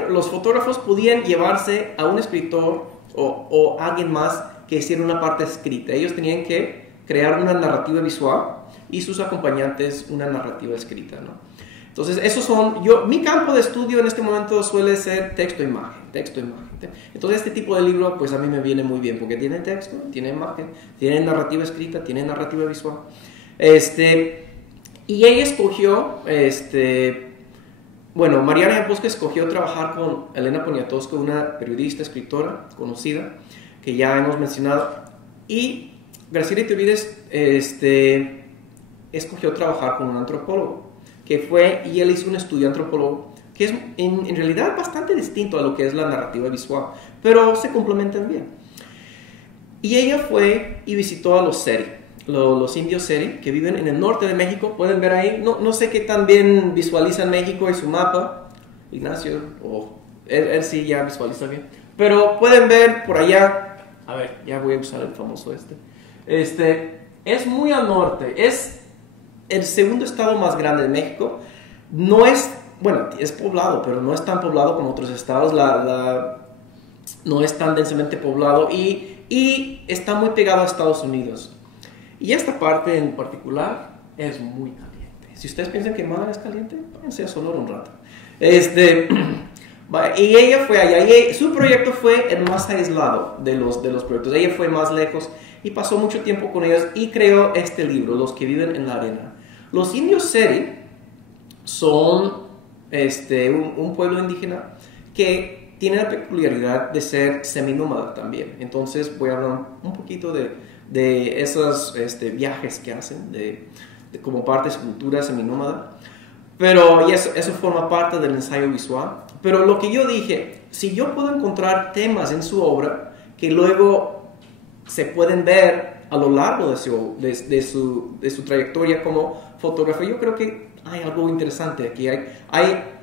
los fotógrafos podían llevarse a un escritor o alguien más que hiciera una parte escrita. Ellos tenían que crear una narrativa visual y sus acompañantes una narrativa escrita, ¿no? Entonces, mi campo de estudio en este momento suele ser texto-imagen. Entonces, este tipo de libro, pues a mí me viene muy bien, porque tiene texto, tiene imagen, tiene narrativa escrita, tiene narrativa visual. Y ella escogió, bueno, Mariana Yampolsky escogió trabajar con Elena Poniatowska, una periodista, escritora conocida, que ya hemos mencionado, y Graciela Iturbide escogió trabajar con un antropólogo, y él hizo un estudio antropólogo que es en realidad bastante distinto a lo que es la narrativa visual, pero se complementan bien. Y ella fue y visitó a los Seri, los indios Seri, que viven en el norte de México. Pueden ver ahí, no sé qué tan bien visualizan México y su mapa, Ignacio, él sí ya visualiza bien, pero pueden ver por allá, a ver, ya voy a usar el famoso es muy al norte, es el segundo estado más grande de México. No es, bueno, es poblado, pero no es tan poblado como otros estados, no es tan densamente poblado y está muy pegado a Estados Unidos. Y esta parte en particular es muy caliente. Si ustedes piensan que Málaga es caliente, váyanse a Sonora un rato. Y ella fue allá, y su proyecto fue el más aislado de los proyectos. Ella fue más lejos y pasó mucho tiempo con ellos y creó este libro, Los que viven en la arena. Los indios Seri son un pueblo indígena que tiene la peculiaridad de ser seminómada también. Entonces voy a hablar un poquito de esos viajes que hacen, de como parte de su cultura seminómada. Pero eso forma parte del ensayo visual. Pero lo que yo dije, si yo puedo encontrar temas en su obra que luego se pueden ver a lo largo de su trayectoria como fotógrafo, yo creo que hay algo interesante aquí.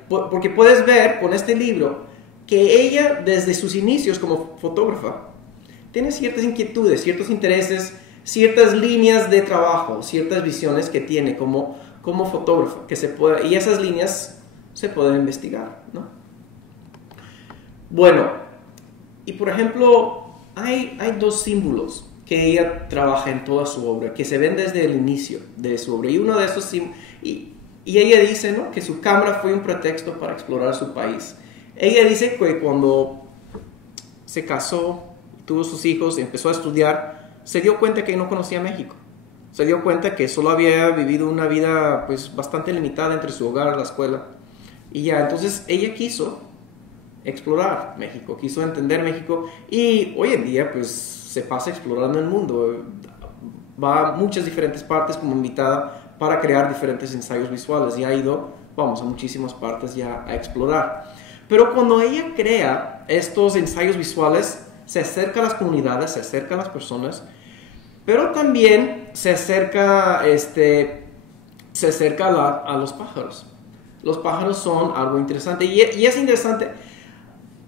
Porque puedes ver con este libro que ella, desde sus inicios como fotógrafa, tiene ciertas inquietudes, ciertos intereses, ciertas líneas de trabajo, ciertas visiones que tiene como fotógrafo, y esas líneas se pueden investigar, ¿no? Bueno, y por ejemplo, hay 2 símbolos que ella trabaja en toda su obra, que se ven desde el inicio de su obra, y uno de esos y ella dice, ¿no?, que su cámara fue un pretexto para explorar su país. Ella dice que cuando se casó, tuvo sus hijos, empezó a estudiar, se dio cuenta que no conocía México. Se dio cuenta que solo había vivido una vida pues bastante limitada entre su hogar y la escuela. Y ya, entonces ella quiso explorar México, quiso entender México, y hoy en día pues se pasa explorando el mundo. Va a muchas diferentes partes como invitada para crear diferentes ensayos visuales, y ha ido, a muchísimas partes ya a explorar. Pero cuando ella crea estos ensayos visuales, se acerca a las comunidades, se acerca a las personas, pero también se acerca a los pájaros. Los pájaros son algo interesante, y es interesante.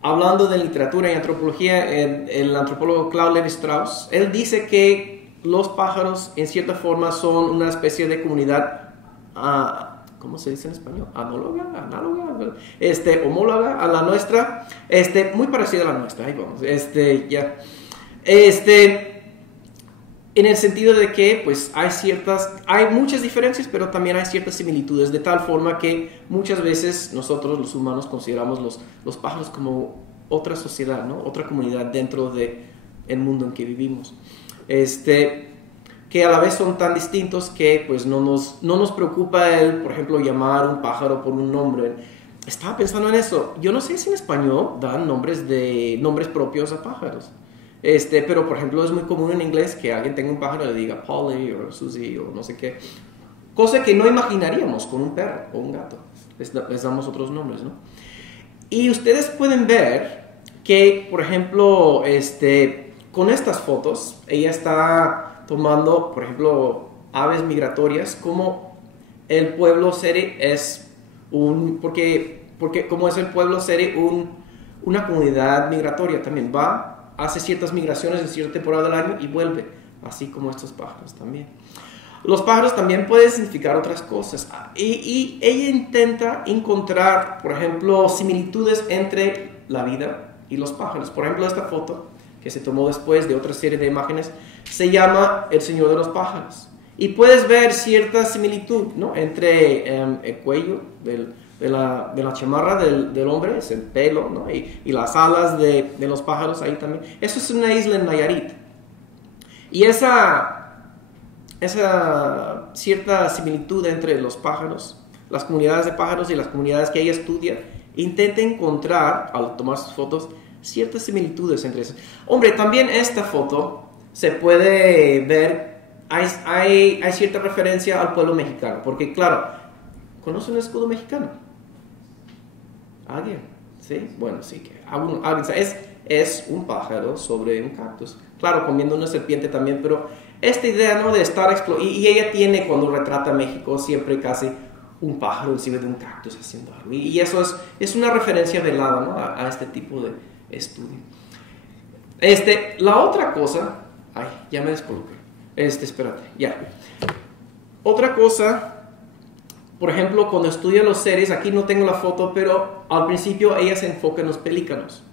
hablando de literatura y antropología, el antropólogo Claude Lévi-Strauss, él dice que los pájaros en cierta forma son una especie de comunidad, ¿cómo se dice en español? Análoga, homóloga a la nuestra, muy parecida a la nuestra, ahí vamos, en el sentido de que pues hay muchas diferencias, pero también hay ciertas similitudes, de tal forma que muchas veces nosotros los humanos consideramos los pájaros como otra sociedad, ¿no? Otra comunidad dentro del mundo en que vivimos. Que a la vez son tan distintos que pues no nos preocupa por ejemplo, llamar un pájaro por un nombre. Estaba pensando en eso. Yo no sé si en español dan nombres propios a pájaros. Pero por ejemplo es muy común en inglés que alguien tenga un pájaro y le diga Polly o Susie o no sé qué. Cosa que no imaginaríamos con un perro o un gato. Les damos otros nombres, ¿no? Y ustedes pueden ver que, por ejemplo, con estas fotos, ella está tomando, por ejemplo, aves migratorias, como el pueblo Seri es porque como es el pueblo Seri una comunidad migratoria también, hace ciertas migraciones en cierta temporada del año y vuelve, así como estos pájaros también. Los pájaros también pueden significar otras cosas y ella intenta encontrar, por ejemplo, similitudes entre la vida y los pájaros. Por ejemplo, esta foto que se tomó después de otra serie de imágenes se llama El Señor de los Pájaros y puedes ver cierta similitud, ¿no? Entre el cuello de la chamarra del hombre, es el pelo, ¿no? y las alas de los pájaros ahí también. Eso es una isla en Nayarit. Y esa cierta similitud entre los pájaros, las comunidades de pájaros y las comunidades que ella estudia, intenta encontrar, al tomar sus fotos, ciertas similitudes entre esas. Hombre, también esta foto se puede ver, hay cierta referencia al pueblo mexicano, porque claro, ¿conocen el escudo mexicano? ¿Alguien? ¿Sí? Bueno, sí, que alguien es un pájaro sobre un cactus. Claro, comiendo una serpiente también, pero esta idea, ¿no? De estar explorando. Y ella tiene, cuando retrata México, siempre casi un pájaro encima de un cactus haciendo algo. Y eso es una referencia velada, ¿no? A este tipo de estudio. La otra cosa. Ay, ya me descoloqué. Espérate, ya. Otra cosa. Por ejemplo, cuando estudia los seres, aquí no tengo la foto, pero al principio ella se enfoca en los pelícanos.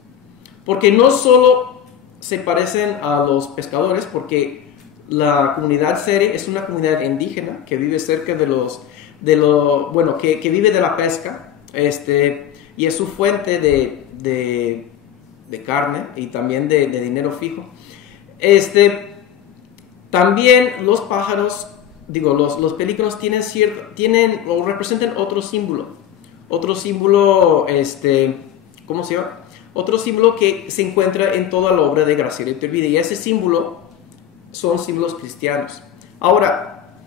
Porque no solo se parecen a los pescadores, porque la comunidad seri es una comunidad indígena que vive cerca que vive de la pesca, y es su fuente de carne y también de dinero fijo. También los pájaros, los pelícanos tienen o representan otro símbolo, ¿cómo se llama? Otro símbolo que se encuentra en toda la obra de Graciela Iturbide, y ese símbolo son símbolos cristianos. Ahora,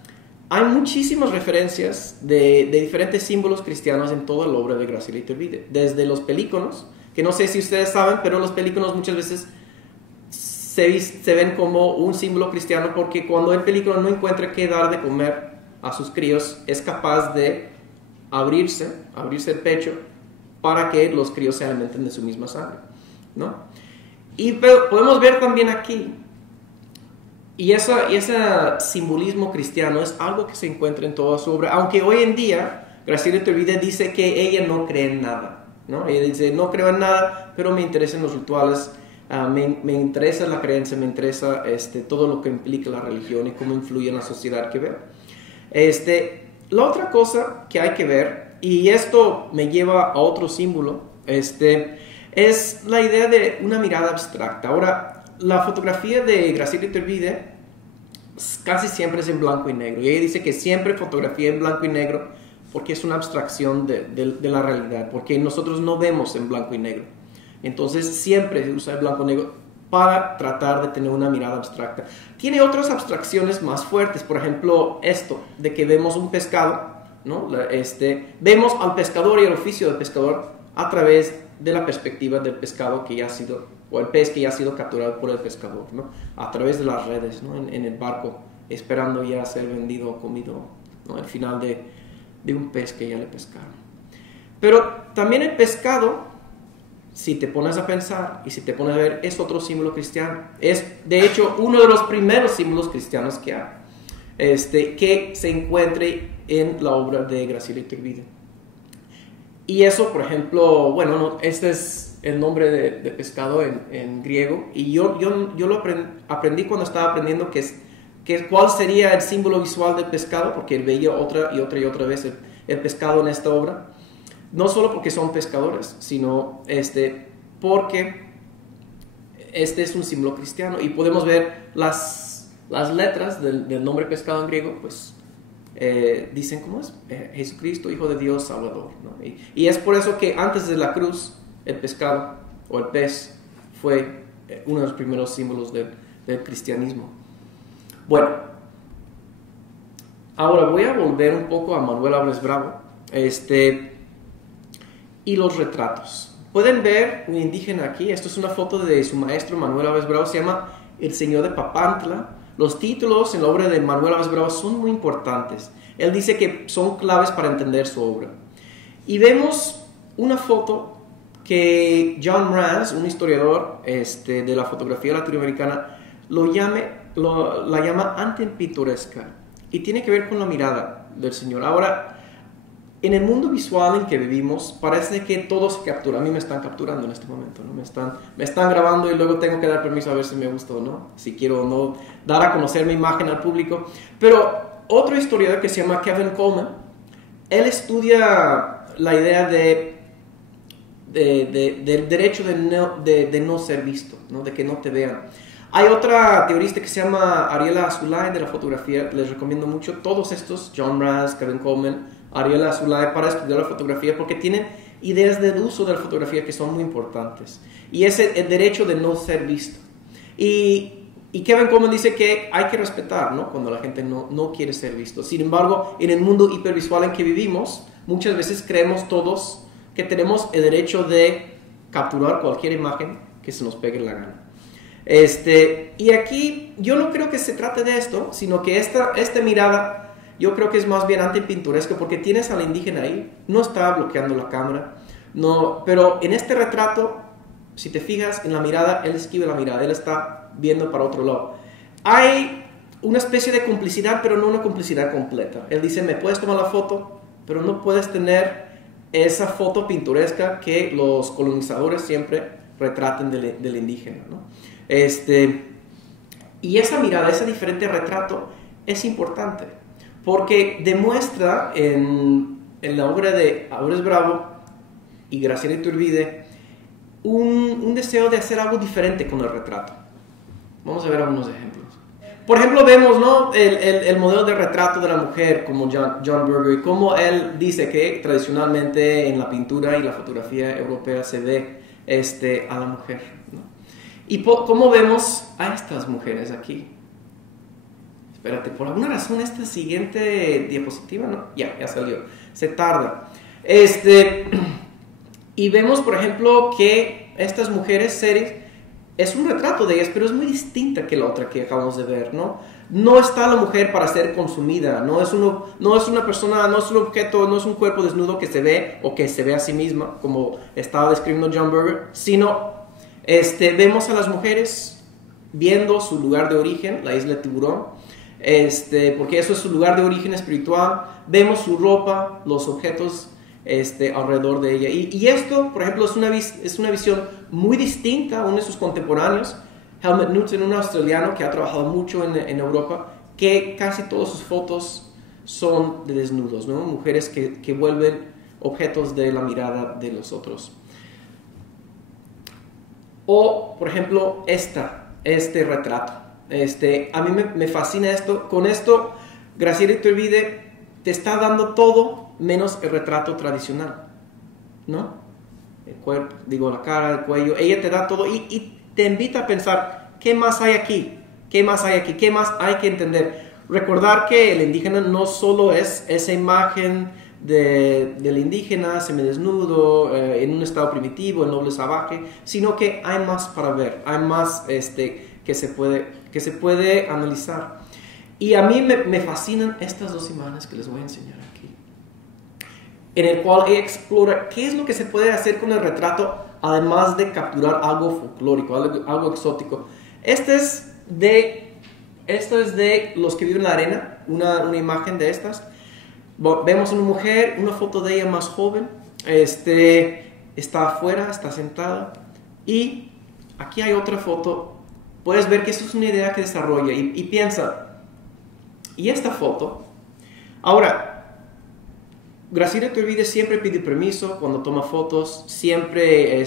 hay muchísimas referencias de diferentes símbolos cristianos en toda la obra de Graciela Iturbide, desde los pelícanos, que no sé si ustedes saben, pero los pelícanos muchas veces se ven como un símbolo cristiano, porque cuando el pelícano no encuentra qué dar de comer a sus críos, es capaz de abrirse el pecho para que los críos se alimenten de su misma sangre, ¿no? Pero podemos ver también aquí, y ese simbolismo cristiano es algo que se encuentra en toda su obra, aunque hoy en día Graciela Iturbide dice que ella no cree en nada, ¿no? Ella dice, no creo en nada, pero me interesan los rituales, me interesa la creencia, me interesa todo lo que implica la religión y cómo influye en la sociedad que veo. La otra cosa que hay que ver, y esto me lleva a otro símbolo, es la idea de una mirada abstracta. Ahora, la fotografía de Graciela Iturbide casi siempre es en blanco y negro, y ella dice que siempre fotografía en blanco y negro porque es una abstracción de la realidad, porque nosotros no vemos en blanco y negro. Entonces siempre se usa el blanco y negro para tratar de tener una mirada abstracta. Tiene otras abstracciones más fuertes, por ejemplo esto, de que vemos un pescado, ¿no? Vemos al pescador y el oficio del pescador a través de la perspectiva del pescado que ya ha sido, o el pez que ya ha sido capturado por el pescador, ¿no? A través de las redes, ¿no? en el barco, esperando ya ser vendido o comido, ¿no? Al final de un pez que ya le pescaron. Pero también el pescado si te pones a pensar y si te pones a ver, es otro símbolo cristiano. Es, de hecho, uno de los primeros símbolos cristianos que hay, que se encuentre en la obra de Graciela Iturbide. Y eso, por ejemplo, bueno, no, este es el nombre de pescado en griego, y yo lo aprendí cuando estaba aprendiendo cuál sería el símbolo visual del pescado, porque veía otra y otra vez el pescado en esta obra. No solo porque son pescadores, sino porque este es un símbolo cristiano, y podemos ver las letras del nombre pescado en griego, pues dicen cómo es, Jesucristo, Hijo de Dios, Salvador, ¿no? Y es por eso que antes de la cruz, el pescado o el pez fue uno de los primeros símbolos del cristianismo. Bueno, ahora voy a volver un poco a Manuel Álvarez Bravo, y los retratos. Pueden ver un indígena aquí. Esto es una foto de su maestro Manuel Álvarez Bravo, se llama El Señor de Papantla. Los títulos en la obra de Manuel Álvarez Bravo son muy importantes. Él dice que son claves para entender su obra. Y vemos una foto que John Rance, un historiador de la fotografía latinoamericana, la llama antipintoresca, y tiene que ver con la mirada del Señor. Ahora, en el mundo visual en que vivimos, parece que todo se captura. A mí me están capturando en este momento, ¿no? Me están grabando, y luego tengo que dar permiso a ver si me gusta o no, si quiero o no dar a conocer mi imagen al público. Pero otro historiador que se llama Kevin Coleman, él estudia la idea del derecho de no ser visto, ¿no? De que no te vean. Hay otra teorista que se llama Ariela Azoulay de la fotografía. Les recomiendo mucho todos estos, John Rance, Kevin Coleman, Ariela Azoulay, para estudiar la fotografía, porque tienen ideas del uso de la fotografía que son muy importantes. Y es el derecho de no ser visto. Y Kevin Coleman dice que hay que respetar, ¿no?, cuando la gente no quiere ser visto. Sin embargo, en el mundo hipervisual en que vivimos, muchas veces creemos todos que tenemos el derecho de capturar cualquier imagen que se nos pegue la gana. Y aquí yo no creo que se trate de esto, sino que esta mirada yo creo que es más bien antipintoresca, porque tienes al indígena ahí, no está bloqueando la cámara, no, pero en este retrato, si te fijas en la mirada, él esquiva la mirada, él está viendo para otro lado. Hay una especie de complicidad, pero no una complicidad completa. Él dice, me puedes tomar la foto, pero no puedes tener esa foto pintoresca que los colonizadores siempre retraten del indígena, ¿no? Y esa mirada, ese diferente retrato es importante, porque demuestra en la obra de Álvarez Bravo y Graciela Iturbide un deseo de hacer algo diferente con el retrato. Vamos a ver algunos ejemplos. Por ejemplo, vemos, ¿no?, el modelo de retrato de la mujer como John Berger, y cómo él dice que tradicionalmente en la pintura y la fotografía europea se ve a la mujer, ¿no? Y cómo vemos a estas mujeres aquí. Espérate, por alguna razón esta siguiente diapositiva, ¿no? Ya salió, se tarda. Y vemos, por ejemplo, que estas mujeres series, es un retrato de ellas, pero es muy distinta que la otra que acabamos de ver, ¿no? No está la mujer para ser consumida, no es una persona, no es un objeto, no es un cuerpo desnudo que se ve o que se ve a sí misma, como estaba describiendo John Berger, sino vemos a las mujeres viendo su lugar de origen, la isla de Tiburón, porque eso es su lugar de origen espiritual. Vemos su ropa, los objetos alrededor de ella. Y esto, por ejemplo, es una visión muy distinta a uno de sus contemporáneos, Helmut Newton, un australiano que ha trabajado mucho en Europa, que casi todas sus fotos son de desnudos, ¿no? Mujeres que vuelven objetos de la mirada de los otros. O, por ejemplo, este retrato. A mí me fascina esto. Con esto, Graciela Iturbide te está dando todo menos el retrato tradicional, ¿no? El cuerpo, la cara, el cuello. Ella te da todo y te invita a pensar, ¿qué más hay aquí? ¿Qué más hay aquí? ¿Qué más hay que entender? Recordar que el indígena no solo es esa imagen del indígena semidesnudo, en un estado primitivo, el noble salvaje, sino que hay más para ver, hay más que se puede analizar. Y a mí me fascinan estas dos imágenes que les voy a enseñar aquí, en el cual ella explora qué es lo que se puede hacer con el retrato además de capturar algo folclórico, algo exótico. Este es de Los que viven en la arena, una imagen de estas. Vemos una mujer, una foto de ella más joven, está afuera, está sentada, y aquí hay otra foto. Puedes ver que esto es una idea que desarrolla y piensa, ¿y esta foto? Ahora, Graciela Iturbide siempre pide permiso cuando toma fotos, siempre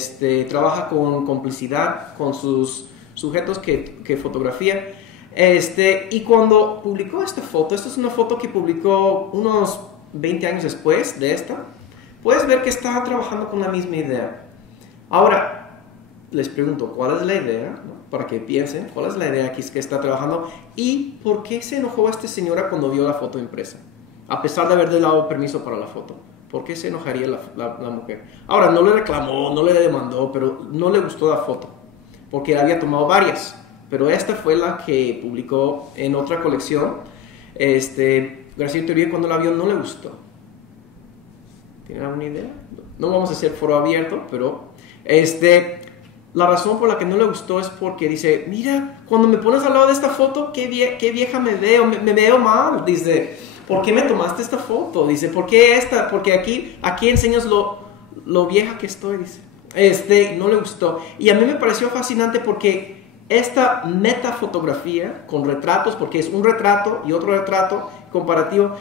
trabaja con complicidad con sus sujetos que fotografía. Y cuando publicó esta foto es una foto que publicó unos 20 años después de esta, puedes ver que está trabajando con la misma idea. Ahora, les pregunto, ¿cuál es la idea? ¿No? Para que piensen, ¿cuál es la idea aquí que está trabajando? ¿Y por qué se enojó esta señora cuando vio la foto impresa? A pesar de haberle dado permiso para la foto. ¿Por qué se enojaría la mujer? Ahora, no le reclamó, no le demandó, pero no le gustó la foto. Porque había tomado varias. Pero esta fue la que publicó en otra colección. Graciela Iturbide cuando la vio no le gustó. ¿Tienen alguna idea? No vamos a hacer foro abierto, pero... la razón por la que no le gustó es porque dice, mira, cuando me pones al lado de esta foto, qué vieja me veo, me veo mal. Dice, ¿por qué me tomaste esta foto? Dice, ¿por qué esta? Porque aquí enseñas lo vieja que estoy, dice. No le gustó. Y a mí me pareció fascinante porque esta metafotografía con retratos, porque es un retrato y otro retrato comparativo,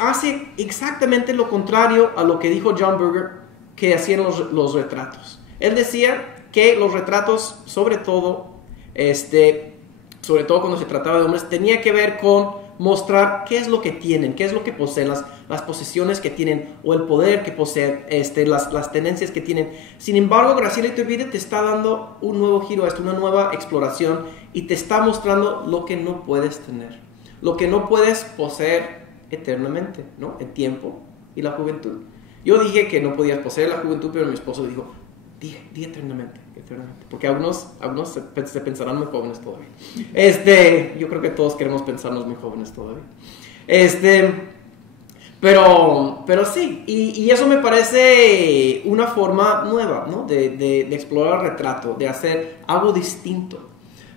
hace exactamente lo contrario a lo que dijo John Berger que hacían los retratos. Él decía que los retratos, sobre todo cuando se trataba de hombres, tenía que ver con mostrar qué es lo que tienen, qué es lo que poseen, las posesiones que tienen o el poder que poseen, las tendencias que tienen. Sin embargo, Graciela Iturbide te está dando un nuevo giro a esto, una nueva exploración, y te está mostrando lo que no puedes tener, lo que no puedes poseer eternamente, ¿no? El tiempo y la juventud. Yo dije que no podías poseer la juventud, pero mi esposo dijo, di eternamente, porque algunos se pensarán muy jóvenes todavía. Yo creo que todos queremos pensarnos muy jóvenes todavía. Pero sí, y eso me parece una forma nueva, ¿no? de explorar el retrato, de hacer algo distinto.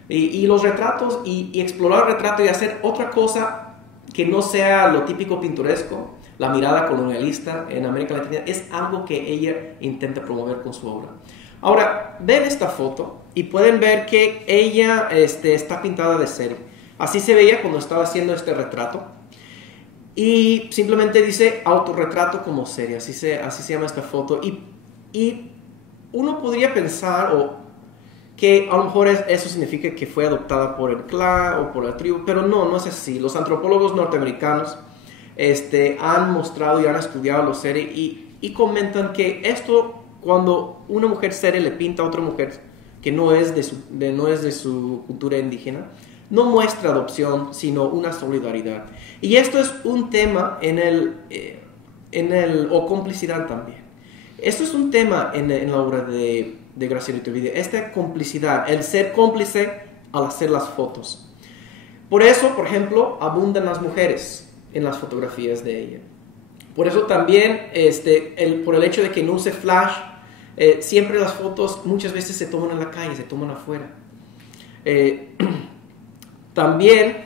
Y los retratos, y explorar el retrato y hacer otra cosa que no sea lo típico pintoresco, la mirada colonialista en América Latina, es algo que ella intenta promover con su obra. Ahora, ven esta foto y pueden ver que ella está pintada de serie. Así se veía cuando estaba haciendo este retrato. Y simplemente dice autorretrato como serie, así se llama esta foto. Y uno podría pensar que a lo mejor eso significa que fue adoptada por el clan o por la tribu, pero no es así. Los antropólogos norteamericanos han mostrado y han estudiado los seres y comentan que esto, cuando una mujer serie le pinta a otra mujer que no es de su cultura indígena, no muestra adopción, sino una solidaridad. Y esto es un tema o complicidad también. Esto es un tema en la obra de Graciela Iturbide, esta complicidad, el ser cómplice al hacer las fotos. Por eso, por ejemplo, abundan las mujeres en las fotografías de ella. Por eso también, por el hecho de que no use flash, siempre las fotos muchas veces se toman en la calle, se toman afuera. También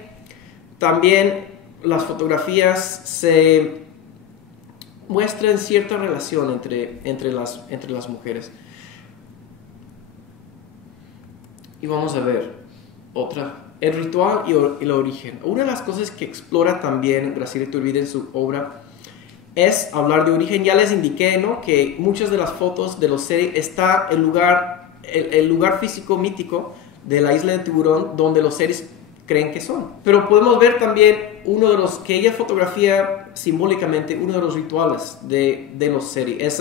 las fotografías se muestran cierta relación entre las mujeres. Y vamos a ver otra. El ritual y el origen. Una de las cosas que explora también Graciela Iturbide en su obra es hablar de origen. Ya les indiqué, ¿no?, que muchas de las fotos de los seres está el lugar físico mítico de la isla de Tiburón, donde los seres creen que son. Pero podemos ver también uno de los que ella fotografía simbólicamente, uno de los rituales de los seres.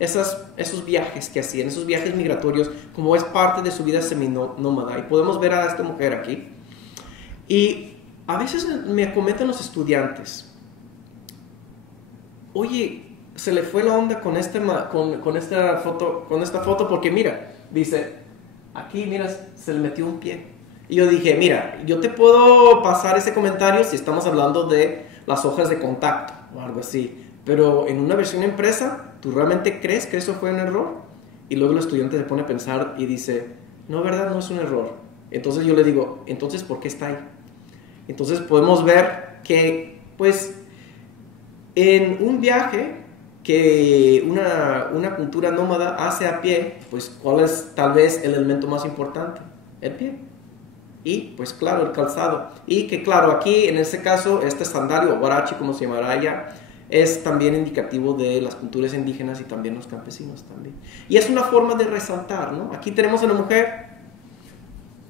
Esos viajes que hacían, esos viajes migratorios, como es parte de su vida seminómada. Y podemos ver a esta mujer aquí. Y a veces me comentan los estudiantes, oye, se le fue la onda con esta foto, porque mira, dice, aquí mira, se le metió un pie. Y yo dije, mira, yo te puedo pasar ese comentario si estamos hablando de las hojas de contacto o algo así. Pero en una versión impresa, ¿tú realmente crees que eso fue un error? Y luego el estudiante se pone a pensar y dice, no, ¿verdad? No es un error. Entonces yo le digo, entonces, ¿por qué está ahí? Entonces podemos ver que, pues, en un viaje que una cultura nómada hace a pie, pues, ¿cuál es tal vez el elemento más importante? El pie. Y, pues, claro, el calzado. Y que, claro, aquí, en este caso, este sandario, o guarachi, como se llamará allá, es también indicativo de las culturas indígenas y también los campesinos también. Y es una forma de resaltar, ¿no? Aquí tenemos a la mujer,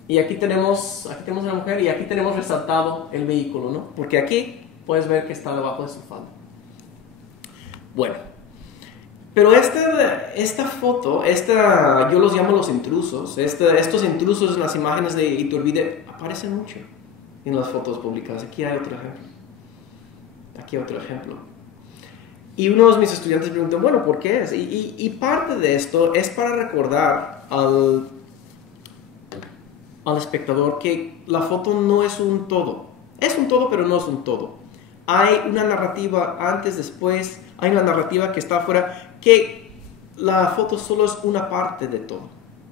y aquí tenemos a la mujer, y aquí tenemos resaltado el vehículo, ¿no? Porque aquí puedes ver que está debajo de su falda. Bueno, pero esta foto, yo los llamo los intrusos. Estos intrusos en las imágenes de Iturbide aparecen mucho en las fotos publicadas. Aquí hay otro ejemplo. Y uno de mis estudiantes preguntó, bueno, ¿por qué es? Y parte de esto es para recordar al espectador que la foto no es un todo. Es un todo, pero no es un todo. Hay una narrativa antes, después, hay una narrativa que está afuera, que la foto solo es una parte de todo,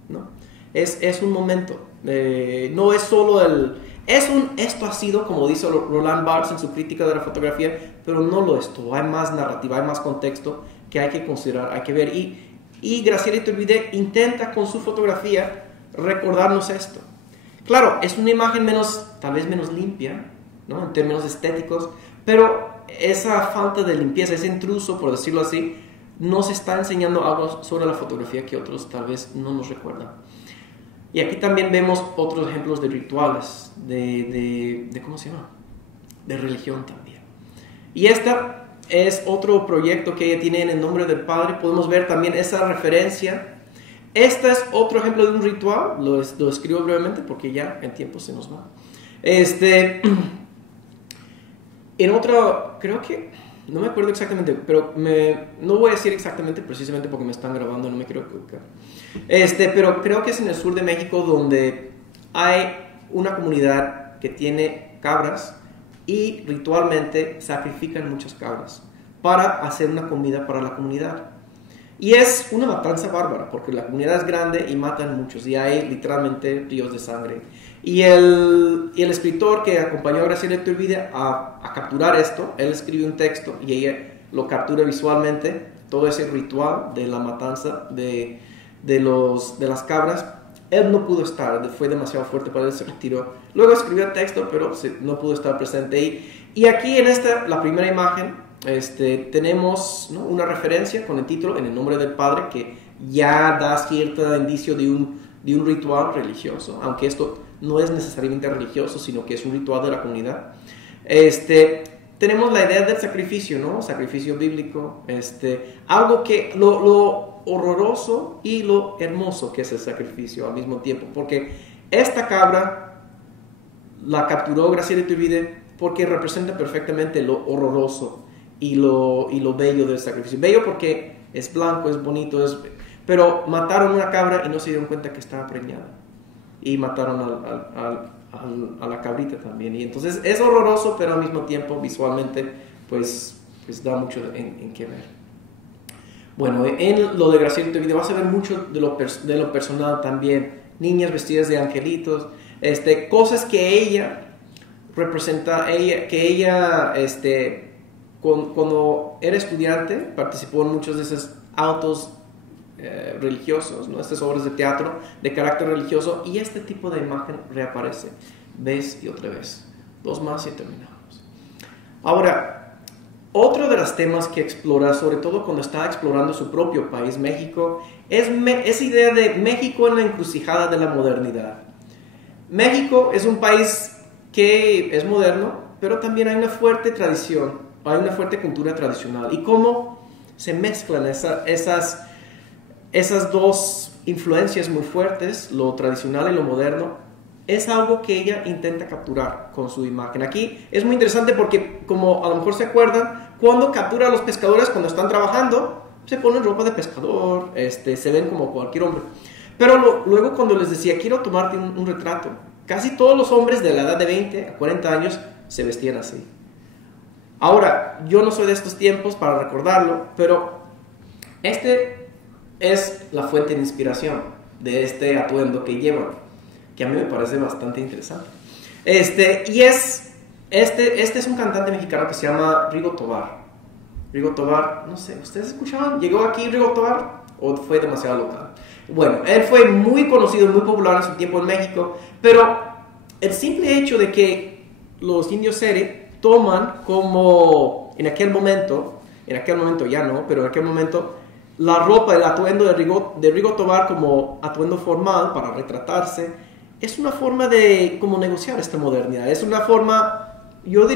¿no? Es un momento, no es solo esto ha sido, como dice Roland Barthes en su crítica de la fotografía, pero no lo es todo, hay más narrativa, hay más contexto que hay que considerar, hay que ver, y Graciela Iturbide intenta con su fotografía recordarnos esto. Claro, es una imagen tal vez menos limpia, ¿no? En términos estéticos, pero esa falta de limpieza, ese intruso, por decirlo así, nos está enseñando algo sobre la fotografía que otros tal vez no nos recuerdan. Y aquí también vemos otros ejemplos de rituales, ¿cómo se llama? De religión también. Y esta es otro proyecto que ella tiene en el nombre del Padre. Podemos ver también esa referencia. Este es otro ejemplo de un ritual. Lo escribo brevemente porque ya el tiempo se nos va. En otro, creo que, no me acuerdo exactamente, pero no voy a decir exactamente precisamente porque me están grabando, no me quiero equivocar. Pero creo que es en el sur de México donde hay una comunidad que tiene cabras y ritualmente sacrifican muchas cabras para hacer una comida para la comunidad. Y es una matanza bárbara porque la comunidad es grande y matan muchos y hay literalmente ríos de sangre. Y el escritor que acompañó a Graciela Iturbide a capturar esto, él escribe un texto y ella lo captura visualmente, todo ese ritual de la matanza de las cabras. Él no pudo estar, fue demasiado fuerte para él, se retiró. Luego escribió el texto, pero no pudo estar presente. Y aquí en la primera imagen, tenemos, ¿no?, una referencia con el título En el nombre del Padre, que ya da cierto indicio de un ritual religioso, aunque esto no es necesariamente religioso, sino que es un ritual de la comunidad. Tenemos la idea del sacrificio, ¿no? Sacrificio bíblico, algo que lo horroroso y lo hermoso que es el sacrificio al mismo tiempo, porque esta cabra la capturó Graciela Iturbide porque representa perfectamente lo horroroso y lo bello del sacrificio. Bello porque es blanco, es bonito, pero mataron una cabra y no se dieron cuenta que estaba preñada. Y mataron a la cabrita también. Y entonces es horroroso, pero al mismo tiempo visualmente pues da mucho en qué ver. Bueno, en lo de Graciela Iturbide vas a ver mucho de lo personal también. Niñas vestidas de angelitos, cosas que ella representa, cuando era estudiante participó en muchos de esos autos religiosos, ¿no? Estas obras de teatro de carácter religioso, y este tipo de imagen reaparece vez y otra vez. Dos más y terminamos. Ahora, otro de los temas que explora, sobre todo cuando está explorando su propio país, México, es esa idea de México en la encrucijada de la modernidad. México es un país que es moderno, pero también hay una fuerte tradición, hay una fuerte cultura tradicional. Y cómo se mezclan esas dos influencias muy fuertes, lo tradicional y lo moderno, es algo que ella intenta capturar con su imagen. Aquí es muy interesante porque, como a lo mejor se acuerdan, cuando captura a los pescadores cuando están trabajando, se ponen ropa de pescador, se ven como cualquier hombre. Pero luego cuando les decía, quiero tomarte un retrato, casi todos los hombres de la edad de 20 a 40 años se vestían así. Ahora, yo no soy de estos tiempos para recordarlo, pero este es la fuente de inspiración de este atuendo que llevan, que a mí me parece bastante interesante. Este es un cantante mexicano que se llama Rigo Tobar. Rigo Tobar, no sé, ¿ustedes escuchaban? ¿Llegó aquí Rigo Tobar o fue demasiado local? Bueno, él fue muy conocido, muy popular en su tiempo en México, pero el simple hecho de que los indios Seri toman como en aquel momento ya no, pero en aquel momento la ropa, el atuendo de Rigo Tobar como atuendo formal para retratarse, es una forma de como negociar esta modernidad, es una forma... Yo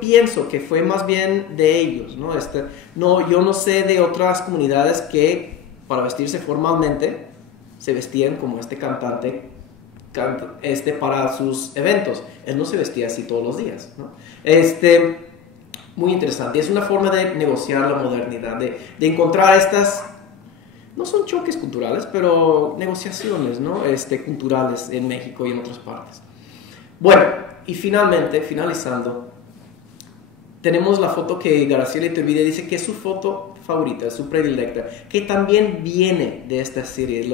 pienso que fue más bien de ellos, ¿no? Yo no sé de otras comunidades que para vestirse formalmente se vestían como este cantante para sus eventos. Él no se vestía así todos los días, ¿no? Muy interesante. Es una forma de negociar la modernidad, de encontrar estas, no son choques culturales, pero negociaciones, ¿no? Culturales en México y en otras partes. Bueno, y finalizando, tenemos la foto que Graciela Iturbide dice que es su foto favorita, su predilecta, que también viene de esta serie,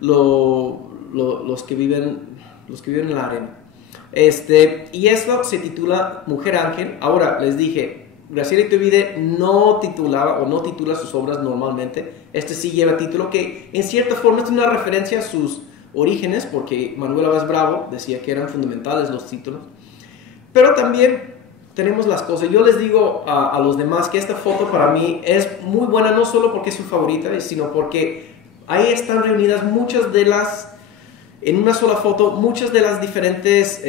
los que viven en la arena. Y esto se titula Mujer Ángel. Ahora, les dije, Graciela Iturbide no titula sus obras normalmente. Sí lleva título que en cierta forma es una referencia a sus orígenes, porque Manuel Abas Bravo decía que eran fundamentales los títulos, pero también tenemos las cosas. Yo les digo a los demás que esta foto para mí es muy buena, no solo porque es su favorita, sino porque ahí están reunidas en una sola foto, muchas de las diferentes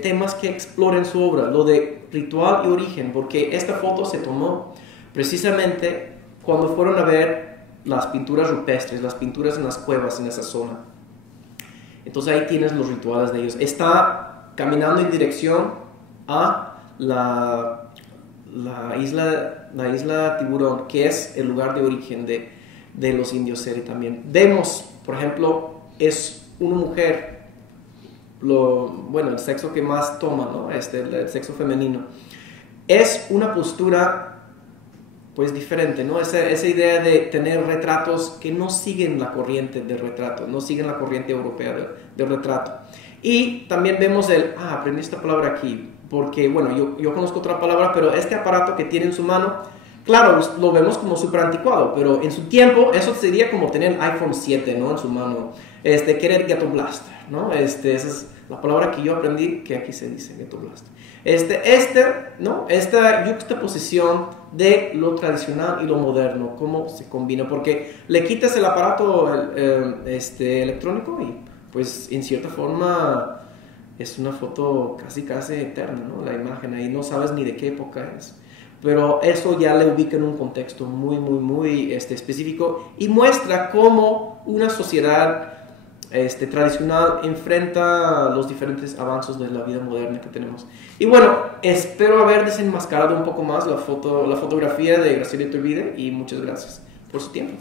temas que explora en su obra, lo de ritual y origen, porque esta foto se tomó precisamente cuando fueron a ver las pinturas rupestres, las pinturas en las cuevas en esa zona. Entonces ahí tienes los rituales de ellos. Está caminando en dirección a la isla Tiburón, que es el lugar de origen de los indios Seri también. Vemos, por ejemplo, es una mujer, el sexo que más toma, ¿no? El sexo femenino. Es una postura pues diferente, ¿no? Esa idea de tener retratos que no siguen la corriente del retrato, no siguen la corriente europea del retrato. Y también vemos aprendí esta palabra aquí, porque, bueno, yo conozco otra palabra, pero este aparato que tiene en su mano, claro, lo vemos como súper anticuado, pero en su tiempo eso sería como tener el iPhone 7, ¿no? En su mano, que era el Ghetto Blaster, ¿no? Esa es la palabra que yo aprendí, que aquí se dice Ghetto Blaster. ¿No? Esta juxtaposición de lo tradicional y lo moderno, cómo se combina, porque le quitas el aparato electrónico y pues en cierta forma es una foto casi eterna, ¿no? La imagen ahí no sabes ni de qué época es, pero eso ya le ubica en un contexto muy específico y muestra cómo una sociedad tradicional enfrenta los diferentes avances de la vida moderna que tenemos. Y bueno, espero haber desenmascarado un poco más la fotografía de Graciela Iturbide y muchas gracias por su tiempo.